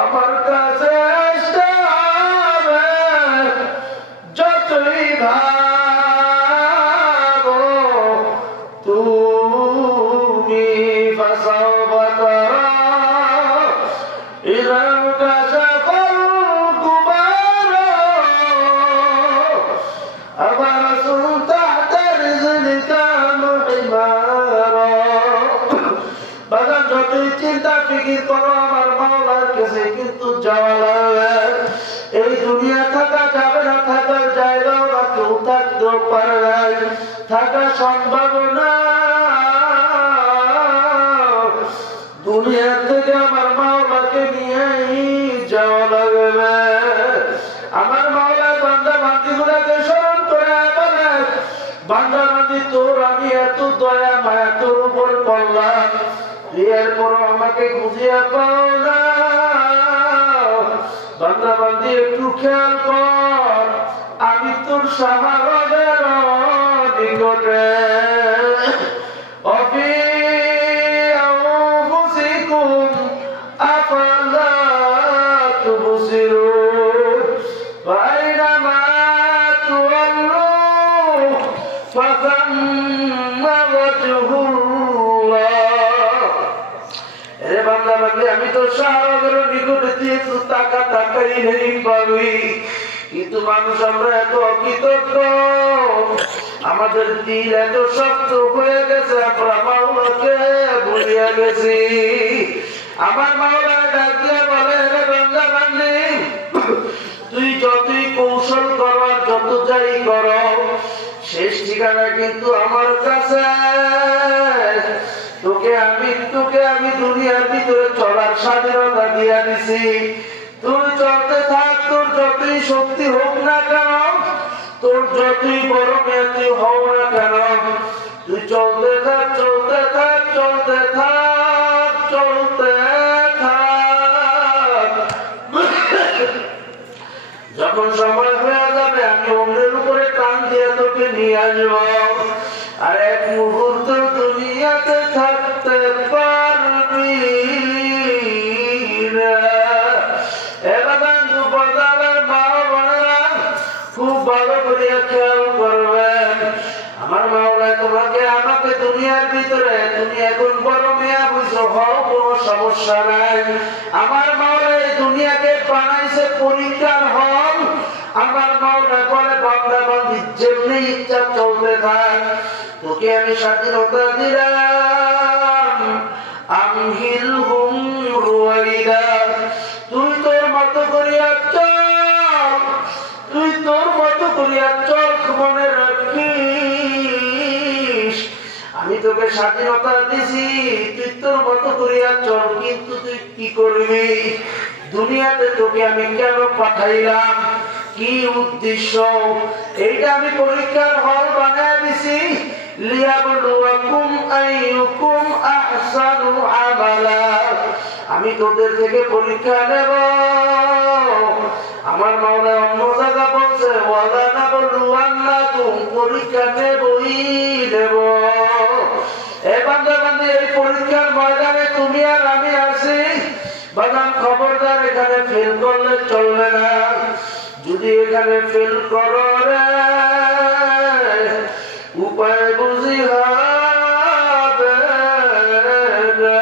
আমার কাছে যতই ভাবো তুমি ফাসাওবা তারা ইযা কাশাফাল কুবার আবারাসুল তাহতা রিজলিকা মুহিমারা বাগান যতই চিন্তা ফিকির করো আমার মাওলার কাছে কিন্তু যাওয়া লাগবে এই দুনিয়া থাকা যাবে না থাকার জায়গাও না কেউ থাকতেও পারে না থাকা সম্ভব না দুনিয়া থেকে আমার মাওলাকে নিয়েই যাওয়া লাগবে। আমার মাওলা বান্দা বান্দিগুলোকে স্মরণ করে বলে, বান্দা বান্দি তোর আমি এত দয়া মায়া তোর উপর করলাম, এরপর আমাকে খুঁজিয়া পাও না। বান্দা বান্দি একটু খেয়াল কর, আমি তোর সাহাবাদের নিকটে আমি তো সাহাবাদের নিকটে দিয়ে টাকা টাকাই নেই পাবি, কিন্তু মানুষ আমরা এত অকৃতজ্ঞ, আমাদের দিল এত শক্ত হয়ে গেছে, আমরা মাওলাকে ভুলিয়া গেছি। আমার মাওলা ডাক দিয়ে বলে, রে বান্দা বান্দি, তুই যতই কৌশল কর যত যাই কর, শেষ ঠিকানা কিন্তু আমার কাছে। তোকে আমি দুনিয়ার ভিতরে চলার স্বাধীনতা দিয়া দিছি। তুই চলতে থাক, তোর যতই শক্তি হোক না কেন, তোর যতই বড় মেয়াদি হও না কেন, তুই চলতে থাক, চলতে থাক, চলতে থাক, চলতে থাক। যখন সময় হয়ে যাবে আমি অন্যের উপরে টান দিয়ে তোকে নিয়ে আসবো, আর এক মুহূর্ত দুনিয়াতে থাকতে পারবি না। খুব ভালো করিয়া খেয়াল করবেন, আমার মাওলা তোমাকে আমাকে দুনিয়ার ভিতরে, তুমি এখন বড় মেয়া বুঝো, হও কোনো সমস্যা নাই। আমার মাওলা এই দুনিয়াকে বানাইছে পরীক্ষার হল। আমার মাওলা করে বান্দা বান্দি যেমনি ইচ্ছা চলতে থাক, তোকে আমি স্বাধীনতা দিলাম। আমহিলহুম রুয়াইদা, তুই তোর মতো করিয়া চল, তুই তোর মতো করিয়া চল, মনে রাখিস আমি তোকে স্বাধীনতা দিছি, তুই তোর মতো করিয়া চল। কিন্তু তুই কি করবি? দুনিয়াতে তোকে আমি কেন পাঠাইলাম, কি উদ্দেশ্য, এইটা আমি পরীক্ষার হল বানায় দিছি। লিয়াবলুয়াকুম আইয়ুকুম আহসানু আমালা, আমি তোদের থেকে পরীক্ষা নেব। আমার মাওলা অন্য জায়গা বলছে, ওয়ালা নাবলুয়ান্নাকুম, পরীক্ষা নেবই নেব। এই বান্দা বান্দি, এই পরীক্ষার ময়দানে তুমি আর আমি আছি। বাদাম খবরদার, এখানে ফেল করলে চলবে না। যদি এখানে ফেল করো রে, উপায় বুঝি হবে না।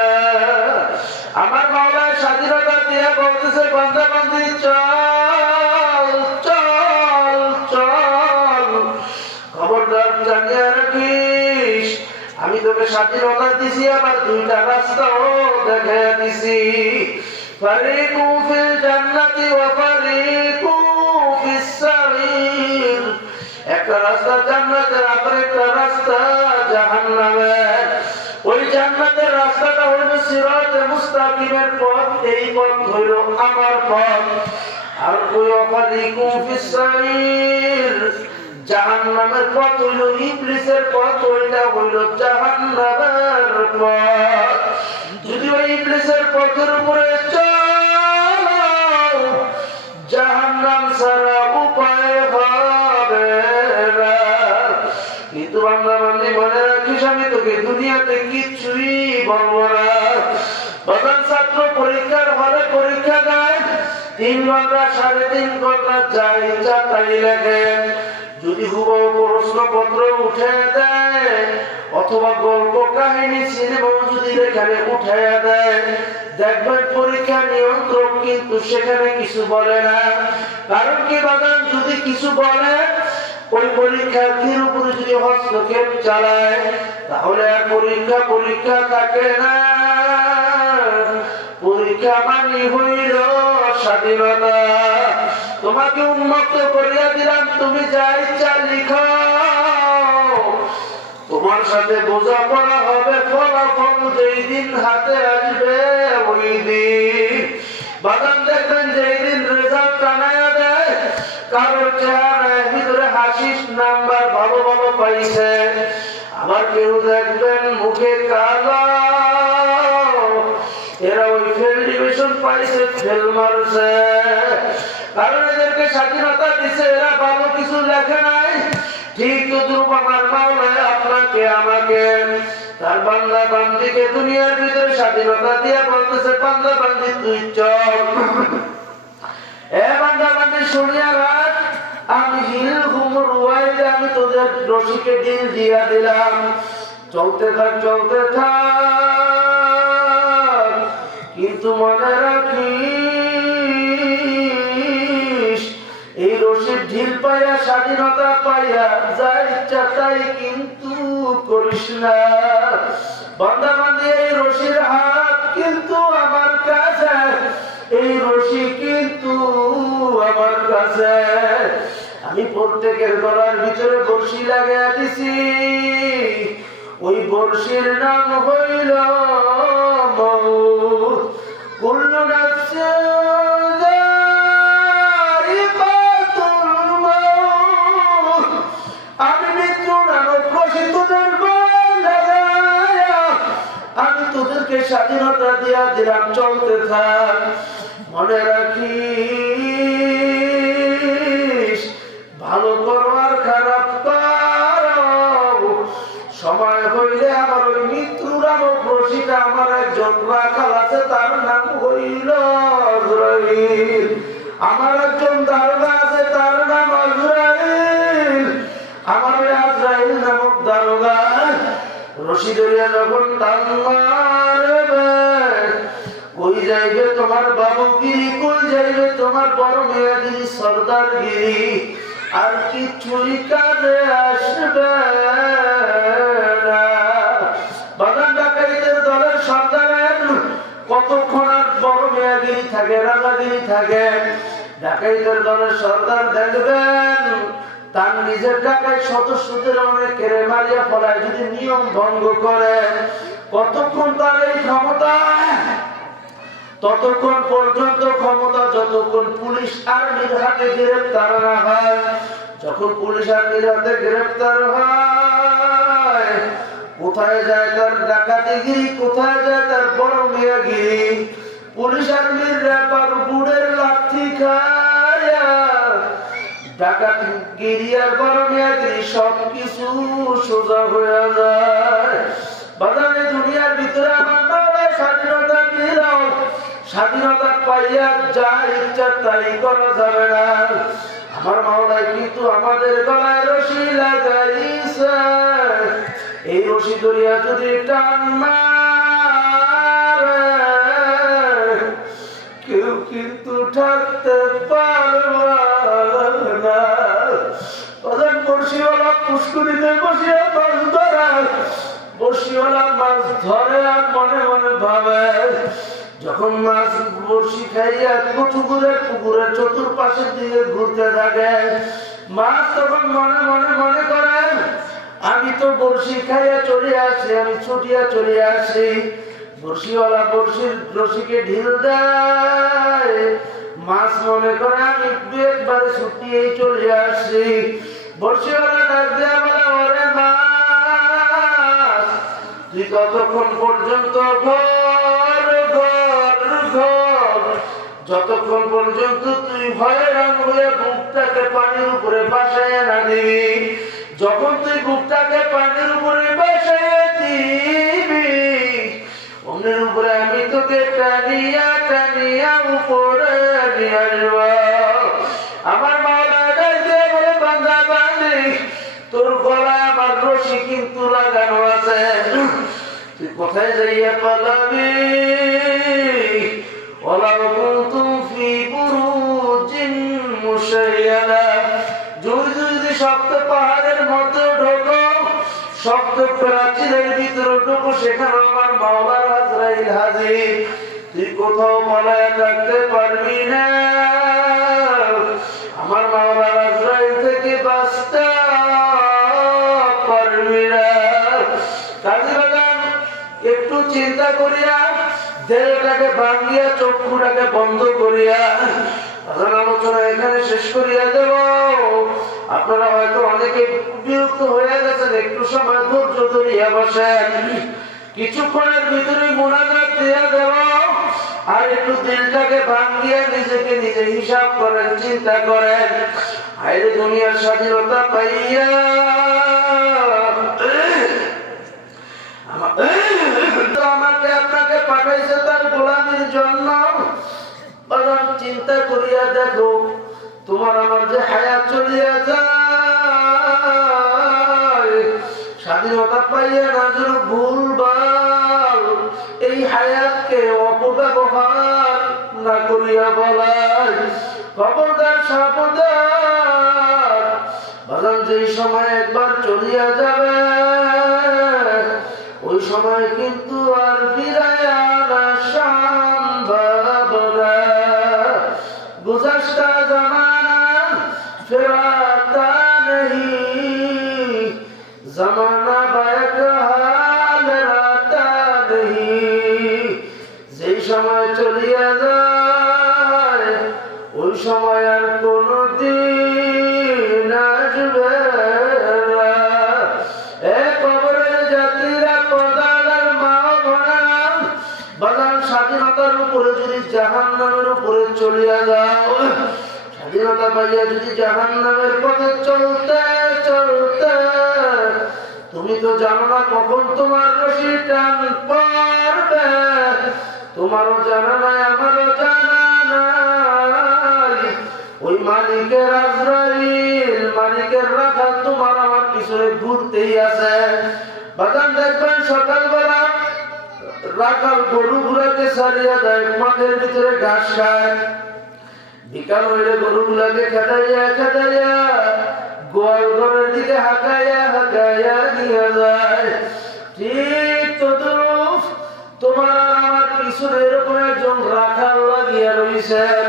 আমার মাওলা স্বাধীনতা দিয়ে বলতেছে, বান্দা বান্দি চল চল চল, খবরদার জানিয়ে রাখিস আমি তোকে স্বাধীনতা দিছি, আবার দুইটা রাস্তাও দেখে দিছি। ফারিকু ফিল জান্নাতি ওয়া ফারিকু ফিস সাঈর, একটা রাস্তা জান্নাতের, আর একটা রাস্তা জাহান্নামের। ওই জান্নাতের রাস্তাটা হইল সিরাতে মুস্তাকিমের পথ, এই পথ হইল আমার পথ। আর ওই ফারিকু ফিস সাঈর, জাহান্নামের পথ হইল ইবলিসের পথ, ওইটা হইল জাহান্নামের পথ। যদি ওই ইবলিসের পথের উপরে চলো, জাহান্নাম ছাড়া উপায় হবে না। কিন্তু বান্দা বান্দি মনে রাখিস, আমি তোকে দুনিয়াতে কিচ্ছুই বলবো না। প্রধান ছাত্র পরীক্ষার হলে পরীক্ষা দেয়, 3 ঘন্টা 3.5 ঘন্টা যাই ইচ্ছা তাই লেখে। যদি হুবহু প্রশ্নপত্র উঠে দেয়, অথবা গল্প কাহিনী সিনেমাও যদি এখানে উঠে দেয়, দেখবেন পরীক্ষা নিয়ন্ত্রক কিন্তু সেখানে কিছু বলে না। কারণ কি বাগান, যদি কিছু বলে, ওই পরীক্ষার্থীর উপরে যদি হস্তক্ষেপ চালায়, তাহলে আর পরীক্ষা থাকে না। পরীক্ষা মানে হইল স্বাধীনতা। তোমাকে উন্মুক্ত করিয়া দিলাম, তুমি যা ইচ্ছা লিখো, তোমার সাথে বোঝাপড়া হবে, ফলাফল যেই দিন হাতে আসবে দিন বাদাম দেখবেন যেদিন রেজাল্ট টানায়া দেয় কারোর চেহারার ভিতরে হাসির নাম্বার ভালো ভালো পাইছে, আবার কেউ দেখবেন মুখে কালো, এরা ওই ফেল ডিভিশন পাইছে, ফেল মারছে। কারণ এদেরকে স্বাধীনতা দিছে, এরা ভালো কিছু লেখে নাই। ঠিক তো দুর্বামার মাওলায় আপনাকে আমাকে তার বান্দা বান্দিকে দুনিয়ার ভিতরে স্বাধীনতা দিয়া বলতেছে, বান্দা বান্দি তুই চল। এ বান্দা বান্দি শুনিয়া রাখ, আমি হিল ঘুমুর ওয়াইদে আমি তোদের রশিকে ডিল দিয়া দিলাম, চলতে থাক চলতে থাক। কিন্তু মনে রাখিস এই রশির ঢিল পাইয়া স্বাধীনতা পাইয়া যা ইচ্ছা তাই কিন্তু করিস না। বান্দা বান্দি এই রশির হাত কিন্তু আমার কাছে, এই রশি কিন্তু আমার কাছে। আমি প্রত্যেকের গলার ভিতরে বর্ষি লাগাইয়া দিছি, ওই বর্ষির নাম হইল মউত। কুল্লু নাফসিন যায়িকাতুল মউত। আমি মৃত্যু নামক রশি তোদের গলায় লাগাইয়া আমি তোদেরকে স্বাধীনতা দিয়া দিলাম, চলতে থাক। মনে রাখিস ভালো করো আর খারাপ করো, সময় হইলে আমার ওই মৃত্যু নামক রশিটা আমার একজন রাখাল আছে, তার নাম হইল আজরাইল। আমার একজন দারোগা আছে, তার নাম আজরাইল। আমার ওই আজরাইল নামক দারোগা রশি ধরিয়া যখন টান মারবে, কই যাইবে তোমার বাবুগিরি, কই যাইবে তোমার বড় মেয়াগিরি, সর্দারগিরি, আর কিছুই কাজে আসবে না। বাগান ডাকাইতের দলের সর্দারের কতক্ষণ আর বড় মেয়াগিরি থাকে, রাজাগিরি থাকে। ডাকাইতের দলের সর্দার দেখবেন তার নিজের ডাকাই সদস্যদের অনেক কেড়ে মারিয়া ফলায়, যদি নিয়ম ভঙ্গ করে কতক্ষণ তার এই ক্ষমতা, ততক্ষণ পর্যন্ত ক্ষমতা যতক্ষণ পুলিশ আর্মির হাতে গ্রেফতার না হয়। যখন পুলিশ আর্মির হাতে গ্রেফতার হয়, কোথায় যায় তার ডাকাতিগিরি, কোথায় যায় তার বড় মেয়াগিরি। পুলিশ আর্মির র্যাপার বুড়ের লাঠি খায়া ডাকাতিগিরি আর বড় মেয়াগিরি সবকিছু সোজা হয়ে যায়। বাজারে দুনিয়ার ভিতরে আমার মাওলায় স্বাধীনতা দিলাম, স্বাধীনতা পাইয়া যা ইচ্ছা তাই করা যাবে না। আমার মাওলায় কিন্তু আমাদের গলায় রশি লাগাইছে, এই রশি ধরিয়া যদি টান মারে কেউ কিন্তু থাকতে পারবে না। বর্ষিওয়ালা পুষ্করিতে বসিয়া মাছ ধরা, বর্ষিওয়ালা মাছ ধরে আর মনে মনে ভাবে, যখন মাছ বর্ষি খাইয়া পুকুরের চতুর্পাশের দিকে ঘুরতে থাকে, মাছ তখন মনে মনে মনে করেন আমি তো বর্ষি খাইয়া চলে আসি, আমি ছুটিয়া চলে আসি। বর্ষিওয়ালা বর্ষির রশিকে ঢিল দেয়, মাছ মনে করে আমি একবারে ছুটিয়েই চলে আসি। বর্ষিওয়ালা ডাক দেয়া বলে, ওরে মাছ তুই ততক্ষণ পর্যন্ত যতক্ষণ পর্যন্ত তুই হয়রান হয়ে বুকটাকে পানির উপরে বাসায় না দিবি, যখন তুই বুকটাকে পানির উপরে বাসায় দিবি, অন্যের উপরে আমি তোকে টানিয়া টানিয়া উপরে নিয়ে আসব। আমার মাওলা ডাকতে বলে, বান্দা বান্দি তোর গলায় আমার রশি কিন্তু লাগানো আছে, তুই কোথায় যাইয়া পালাবি? ওয়ালাউ কুনতুম ফি বুরুজিন মুশাইয়াদা, যদি শক্ত পাহাড়ের মধ্যে ঢোকো, শক্ত প্রাচীরের ভিতরে ঢোকো, সেখানে আমার মাওলার আজরাইল হাজির, তুই কোথাও পালায়া থাকতে পারবি না। আমার মাওলার আজরাইল থেকে বাঁচতে পারবি না। কাজী বাগান একটু চিন্তা করিয়া দেহটাকে ভাঙিয়া চক্ষুটাকে বন্ধ করিয়া আলোচনা এখানে শেষ করিয়া দেব। আপনারা হয়তো অনেকে বিরক্ত হয়ে গেছেন, একটু সময় ধৈর্য ধরিয়া বসেন, কিছুক্ষণের ভিতরে মোনাজাত দিয়া দেব। আর একটু দিলটাকে ভাঙিয়া নিজেকে নিজে হিসাব করেন, চিন্তা করেন, আইরে দুনিয়ার স্বাধীনতা পাইয়া আমাকে আপনাকে পাঠাইছে তার গোলামির জন্য। চিন্তা করিয়া দেখো, তোমার আমার যে হায়াত চলিয়া যায়, স্বাধীনতা পাইয়া না যেন ভুলভাল এই হায়াতকে অপব্যবহার না করিয়া বলায় খবরদার, সাবধান। বাজান যেই সময় একবার চলিয়া যাবে ওই সময় কিন্তু আর ফিরায় আনা সম্ভব না। গুজশতা জমানা ফেরাতা नहीं, জমানা বায়ক হাল রাতা नहीं। যেই সময় চলিয়া যায় ওই সময় আর কোনদিন আসবে না। স্বাধীনতার উপরে যদি জাহান্নামের উপরে চলিয়া যাও, স্বাধীনতা পাইয়া যদি জাহান্নামের পথে চলতে চলতে তুমি তো জানো না কখন তোমার রশি টান পড়বে, তোমারও জানা নাই আমারও জানা নাই। ওই মালিকের আজরাইল, মালিকের রাখা তোমার আমার পিছনে ঘুরতেই আছে। বাগান দেখবেন সকালবেলা রাখাল গরু গুলাকে ছাড়িয়া দেয়, মাঠের ভিতরে ঘাস খায়। বিকাল হইলে গরু গুলাকে খেদাইয়া খেদাইয়া গোয়াল ঘরের দিকে হাঁকাইয়া হাঁকাইয়া নিয়ে যায়। ঠিক তদ্রুপ তোমার আমার পিছনে এরকম একজন রাখাল লাগিয়া রইছেন,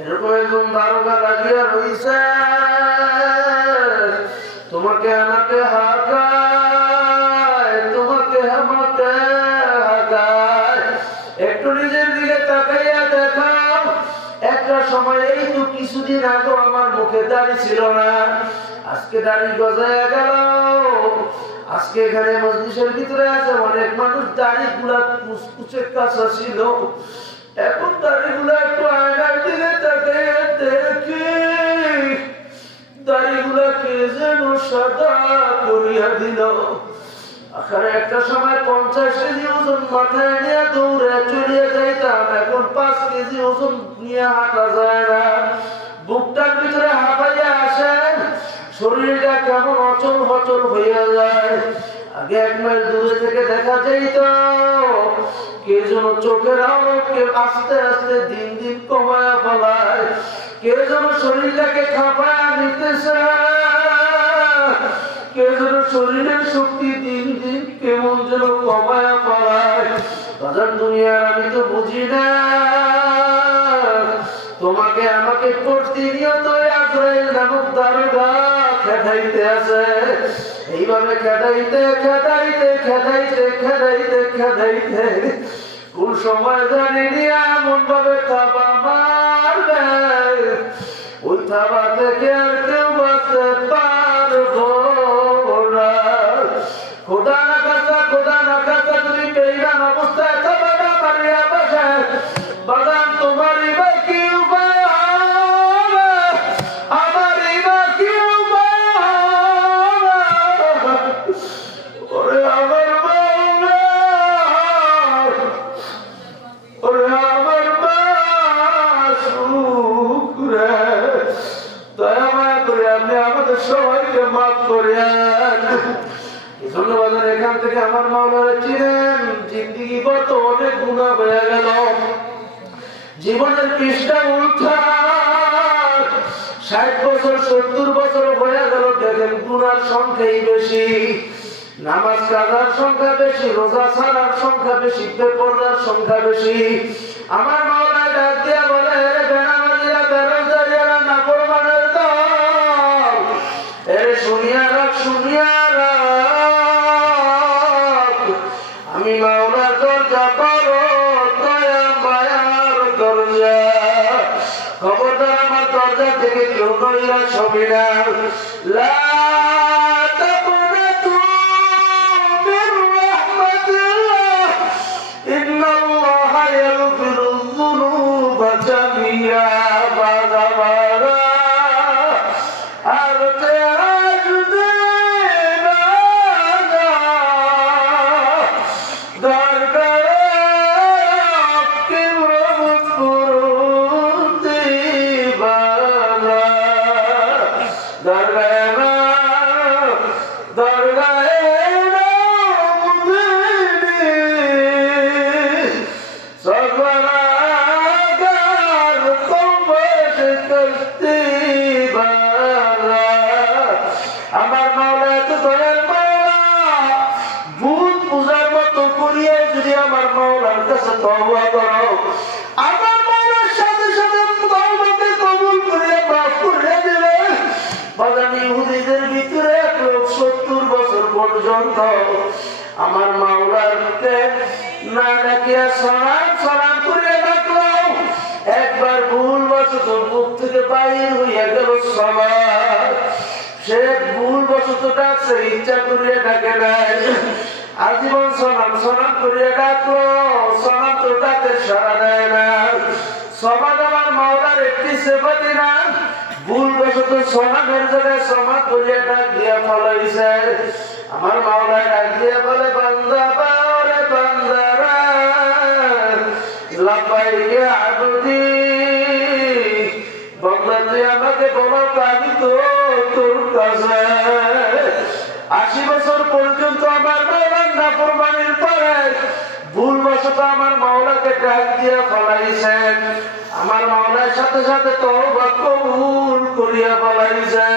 এরকম একজন দারোগা লাগিয়া রইছেন। তোমাকে আমাকে হাঁকায়, তোমাকে আমাকে একটু নিজের দিকে তাকাইয়া দেখাও। একটা সময় এই তো কিছুদিন আগে আমার মুখে দাড়ি ছিল না, আজকে দাড়ি গজায়া গেল। আজকে এখানে মজলিসের ভিতরে আছে অনেক মানুষ, দাড়ি গুলা কুচকুচে কাঁচা ছিল, এখন দাড়ি গুলা একটু আয়নার দিকে তাকাইয়া দেখি দাড়ি গুলা কে যেন সাদা করিয়া দিল। আখরে একটা সময় 50 কেজি ওজন মাথায় নিয়ে দৌড়ে চলিয়ে যাইতাম, এখন 5 কেজি ওজন নিয়ে হাঁটা যায় না। বুকটার ভিতরে হাঁপাইয়া আসেন, শরীরটা কেমন অচল হচল হইয়া যায়। আগে 1 মাইল দূরে থেকে দেখা যাইত কে যেন চোখের আলোকে আস্তে আস্তে দিন দিন কমায়া ফেলায়, কে যেন শরীরটাকে খাপায়া নিতেছে, কে যেন শরীরের শক্তি দিন দিন কেমন যেন কমায়া ফেলায়। বাজার দুনিয়ার আমি তো বুঝি না, তোমাকে আমাকে প্রতিনিয়ত আজরাইল নামক দারোগা খেদাইতে আছে। এইভাবে খেদাইতে খেদাইতে খেদাইতে খেদাইতে খেদাইতে কোন সময় জানি এমন ভাবে থাবা মারবে, ওই থাবা থেকে আর কেউ বাঁচতে পারবো না। খোদা না খাস্তা, খোদা না খাস্তা তুমি বেইমান অবস্থায় থাবাটা মারিয়া বসে, বাগান তোমারই বা কি উপায় হবে, আমারই বা কি উপায় হবে। ওরে আমার মাওলা, ওরে আমার মাসুক রে, দয়া মায়া করে আপনি আমাদের সবাইকে মাফ করেন। ধন্যবাদ। এখান থেকে আমার মাওলারে চিনেন, জিন্দিগি কত অনেক গুনাহ হয়ে গেল, জীবনের পৃষ্ঠা উল্টা 60 বছর 70 বছর হয়ে গেল, দেখেন গুনার সংখ্যাই বেশি, নামাজ কাজার সংখ্যা বেশি, রোজা ছাড়ার সংখ্যা বেশি, বেপরদার সংখ্যা বেশি। আমার মাওলা ডাক দিয়া বলে, বেনামাজিরা, বেরোজগারিরা, নাফরমানের দল, এর শুনিয়া রাখ, শুনিয়া রাখ, আমি মাওলা দরজা করো নৈরাশ হবে না। লা তাকুনাতু মির রাহমাতিল্লাহ ইন্নাল্লাহা ইয়াগফিরুয যুনুবা জামিআ বাযা আর তেআজদে বাযা দরকারে কি রবত করতে বাযা দরগাহে দরগাহে আমার মাওলা এত দয়ার মাওলা, ভূত পূজার মতো করিয়া যদি আমার মাওলার কাছে তওবা করো, আমার মাওলার সাথে সাথে তওবাকে কবুল করিয়া মাফ করিয়া দেবে। বাজান ইহুদিদের ভিতরে 170 বছর পর্যন্ত আমার মাওলারকে না ডাকিয়া সালাম সালাম করিয়া ডাকলো, একবার ভুল বশত মুখ থেকে বাইর হইয়া গেল সবার, সে ভুল বশত ডাকছে, ইচ্ছা করিয়া ডাকে নাই। আজীবন সালাম সালাম করিয়া ডাকলো, সালাম তো ডাকে সাড়া দেয় না। সমাজ আমার মাওলার একটি সেবাতি না, ভুল বশত সালামের জায়গায় সমাজ করিয়া ডাক দিয়া ফলাইছে। আমার মাওলা ডাক দিয়া বলে, বান্দা বারে বান্দারা লাব্বাইকে আবদি, বান্দা তুই আমাকে বলো আমি তো তোর কাছে 80 বছর পর্যন্ত আমার মাওলার নাফরমানির পরে ভুল বশত আমার মাওলাকে ডাক দিয়া ফলাইছেন, আমার মাওলার সাথে সাথে তওবা কবুল করিয়া ফলাইছে।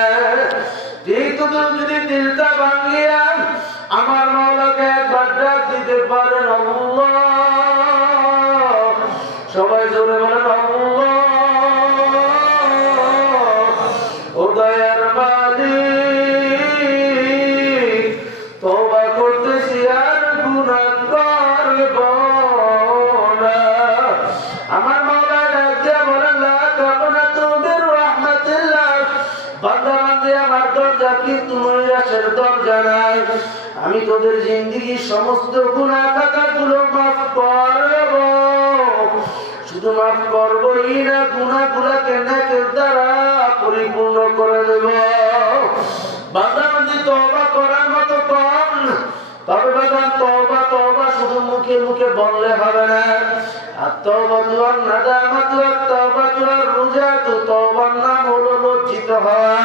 ঠিক তো যদি দিলটা ভাঙিয়া আমার মাওলাকে একবার ডাক দিতে পারেন আল্লাহ, সবাই জোরে বলেন আল্লাহ। ও দয়ার মালিক, তওবা করতেছি আর গুনাহ করব না। আমার মাওলা ডাক দিয়া বলেন, লা তাকুনাতু মির রাহমাতিল্লাহ, বান্দা বান্দী আমার দরজা কিন্তু নৈরাশের দরজা নাই, আমি তোদের জিন্দেগির সমস্ত গুনাহ খাতাগুলো মাফ করব। শুধু মাফ করবই না, গুনাহগুলোকে নেকের দ্বারা পরিপূর্ণ করে দেব। বান্দা বান্দী তওবা করার মতো কম, তবে বাদান তওবা তওবা শুধু মুখে মুখে বললে হবে না। আর তওবাতু আন নাদামাতু ওয়াত তাওবাতু আর রুজাতু, তওবার নাম হলো লজ্জিত হওয়া,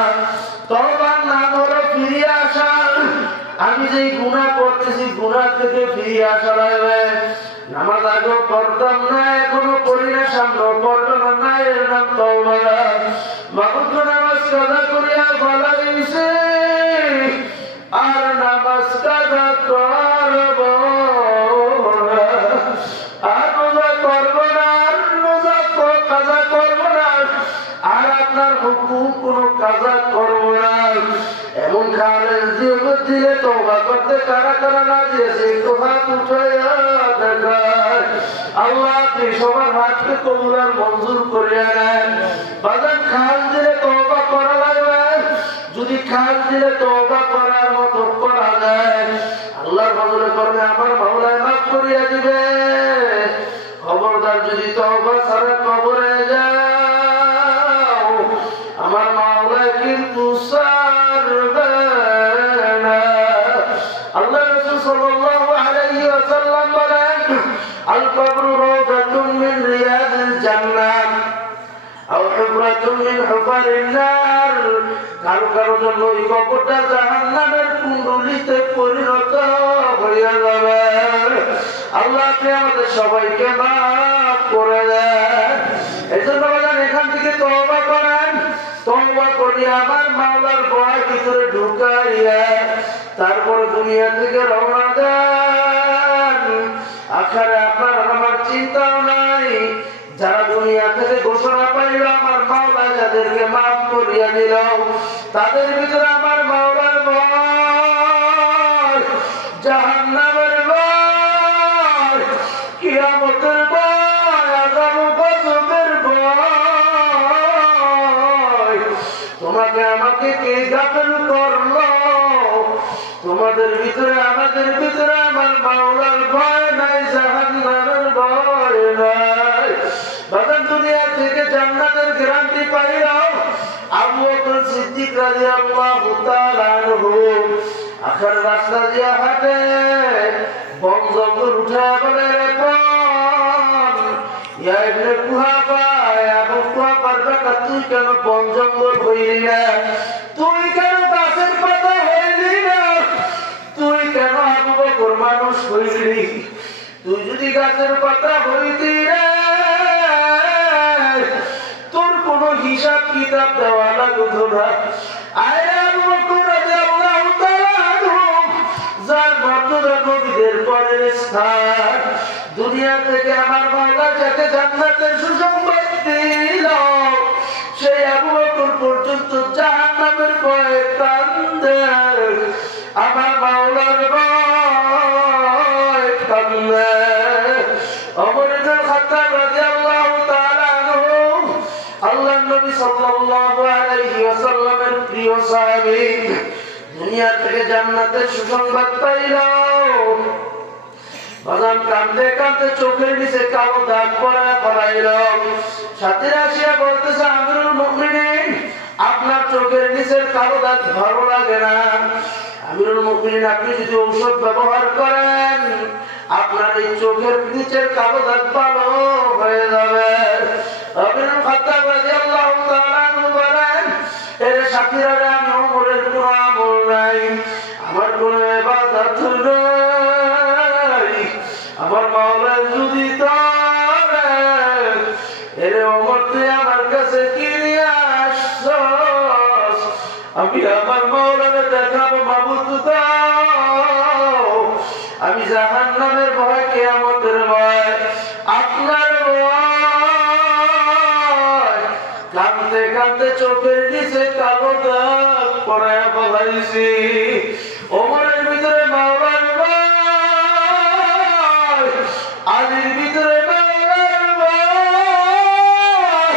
তওবার নাম হলো ফিরে আসা। আমি যেই গুনাহ করতেছি গুনাহ থেকে ফিরে আসা লাগবে। নামাজ আগেও পড়তাম না, এখনো পড়ি না, সামনেও পড়বো না, এর নাম তওবা। মাবুদ নামাজ কাজা করিয়া বলাইছে আর নামাজ কাজা করব আর রোজা করব না, আর রোজা কাজা করব না, আর আপনার হুকুম কোনো কাজা করব না। এমন খালের দিলে তওবা করতে কারা কারা রাজি আছে একটু হাত উঠাইয়া দেখায়। আল্লাহ আপনি সবার হাতকে কবুল আর মঞ্জুর করিয়া নেন। বাজার খাল দিলে তওবা করা লাগবে, যদি খাল দিলে তওবা করার মতো করা যায়, আল্লাহর ফজলে করবে আমার মাওলায় মাফ করিয়া দিবে। খবরদার যদি তওবা ছাড়া কবরে যাও, আমার মাওলায় কিন্তু ছাড়বে না। আল্লাহ রাসূল সাল্লাল্লাহু আলাইহি ওয়াসাল্লাম বলেন, আল কবরু রাওযাতুম মিন রিয়াদিল জান্নাহ আও হুফরাতুম মিন হুফারিন নার। কারো কারো জন্য এই কবরটা জাহান্নামের কুণ্ডলিতে পরিণত হইয়া যাবে। আল্লাহ আপনি আমাদের সবাইকে মাফ করে দেন। এই জন্য বলেন এখান থেকে তওবা করেন, তওবা করি আমার মাওলার ভয় ভিতরে ঢুকাইয়া তারপরে দুনিয়া থেকে রওনা দেন। আখেরে আপনার আমার চিন্তাও নাই, যারা দুনিয়া থেকে ঘোষণা পাইল আমার মাওলা যাদেরকে মাফ করিয়া দিল, তাদের ভিতরে আমার মাওলার ভয়, জাহান্নামের ভয়, কিয়ামতের ভয়, আযাব গজবের ভয়, আমাদের ভিতরে আমার মাওলার ভয় নাই, জাহান্নামের ভয় নাই। বাজান দুনিয়া থেকে জান্নাতের গ্যারান্টি পাইলাম। আবু বকর সিদ্দিক রাদিয়াল্লাহু তাআলা আনহু আখের রাস্তা দিয়া হাঁটে, বন জঙ্গল উঠে বলে রে বন, ইয়া ইবনে কুহাফা, আবু কুহাফার বেটা তুই কেন বন জঙ্গল হইলি না? তুই কেন গাছের পাতা হইলি না? তুই কেন আবু বকর মানুষ হইলি? তুই যদি গাছের পাতা হইতি রে, তোর কোনো হিসাব কিতাব দেওয়া লাগতো না। আয় আবু বকর রাদিয়াল্লাহু তাআলা আনহু, যার মর্যাদা নবীদের পরের স্থান, দুনিয়া থেকে আমার মাওলা যাকে জান্নাতের সুসংবাদ দিল, সেই আবু বকর পর্যন্ত জাহান্নামের ভয়ে কান্দে। আমার মাওলার ভয় কান্দে। ওমর ইবনে খাত্তাব রাদিয়াল্লাহু তাআলা আনহু, আল্লাহর নবী সাল্লাল্লাহু আলাইহি ওয়াসাল্লামের প্রিয় সাহাবী, দুনিয়া থেকে জান্নাতের সুসংবাদ পাইল। বাজান কাঁদতে কাঁদতে চোখের নিচে কালো দাগ পড়াইল। সাথীরা আসিয়া বলতেছে, আমিরুল মুমিনিন, আপনার চোখের নিচের কালো দাগ ভালো লাগে না। আমিরুল মুমিনিন, আপনি যদি ঔষধ ব্যবহার করেন, আপনার এই চোখের নিচের কালো দাগ ভালো হয়ে যাবে। আমিরুল খাত্তাব রাদিয়াল্লাহু তাআলা আনহু বলেন, এর সাথীরা, আমি ওমরের কোনো আমল নাই, আমার কোনো ইবাদত নাই, আমার মাওলা যদি তারে, এর ওমর তুই আমার কাছে কি নিয়ে আসছস? আমি আমার মাওলাকে দেখাবো, মাবুদ দাও। আমি জাহান্নামের ভয়, কিয়ামতের ভয়, আপনার ভয়। কাঁদতে কাঁদতে চোখের নিচে কালো দাগ পড়ায়া ফেলাইছি। ওমরের ভিতরে মাওলার ভয়, আলীর ভিতরে মাওলার ভয়,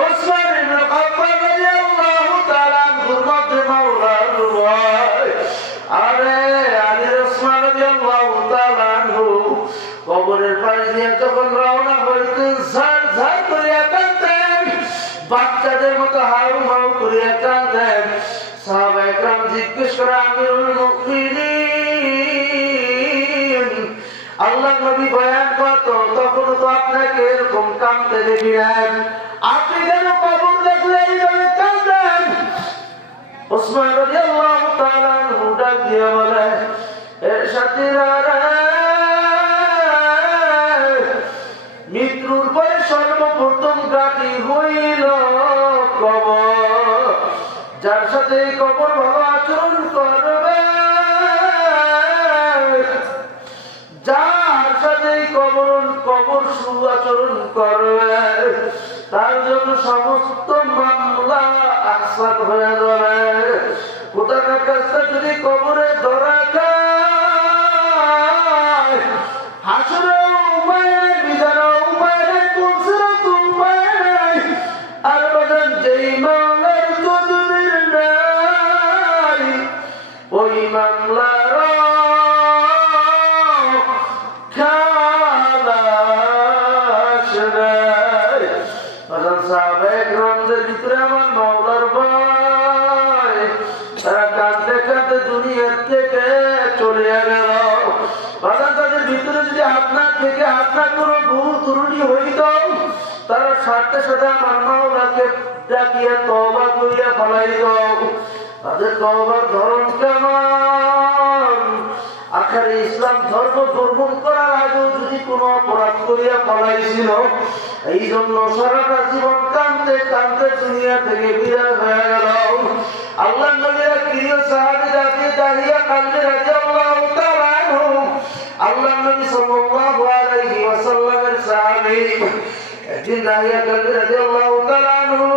ওসমান ইবনে খাত্তাব রাদিয়াল্লাহু তাআলা আনহুর মধ্যে মাওলার ভয়। আরে আলী ওসমান রাদিয়াল্লাহু তাআলা আনহু কবরের পাশ দিয়ে যখন রওনা হইতেন, ঝাড় ঝাড় করিয়া কাঁদতেন, বাচ্চাদের মতো হাউ হাউ করিয়া কাঁদতেন। সাহাবায়ে কেরাম জিজ্ঞেস করে, আমিরুল মুমিনিন, আল্লাহর নবী বয়ান করতো, তখন তো আপনাকে এরকম কাঁদতে দেখি নাই, আপনি কেন কবর দেখলে এইভাবে কাঁদেন? ওসমান রাদিয়াল্লাহু তাআলা আনহু ডাক দিয়ে বলে, এর সাথীরা, মৃত্যুর পরে সর্বপ্রথম ঘাঁটি হইল কবর। যার সাথে এই কবর ভালো আচরণ করবে, যার সাথে এই কবর সুআচরণ করবে, তার জন্য সমস্ত মামলা আহসান হয়ে যাবে। খোদার কাছে যদি কবরে ধরা খায়, হাসরে উপায় নাই, বিধান উপায় নাই, কুলসিরাত উপায় নাই। আর বাজান যেই মামলার তদবির নাই, ওই মামলার খালাস নাই। বাজান সাহাবায়ে কেরামদের ভিতরে আমার মাওলার ভয়, তারা কাঁদতে কাঁদতে দুনিয়ার থেকে চলে গেল। বাজান তাদের ভিতরে যদি আপনার থেকে আপনার কোনো ভুল ত্রুটি হইত, তারা সাথে সাথে আমার মাওলাকে ডাকিয়া তওবা করিয়া ফেলাইত। তাদের তওবার ধরন কেমন? আখেরে ইসলাম ধর্ম গ্রহণ করার আগেও যদি কোনো অপরাধ করিয়া ফেলাইছিল, এই জন্য সারাটা জীবন কাঁদতে কাঁদতে দুনিয়া থেকে বিদায় হয়ে গেল। আল্লাহর নবীর প্রিয় সাহাবী দাহিয়া কালবি রাদিয়াল্লাহু তাআলা আনহু, আল্লাহর নবী সাল্লাল্লাহু আলাইহি ওয়াসাল্লামের সাহাবী, একদিন দাহিয়া কালবি রাদিয়াল্লাহু তাআলা আনহু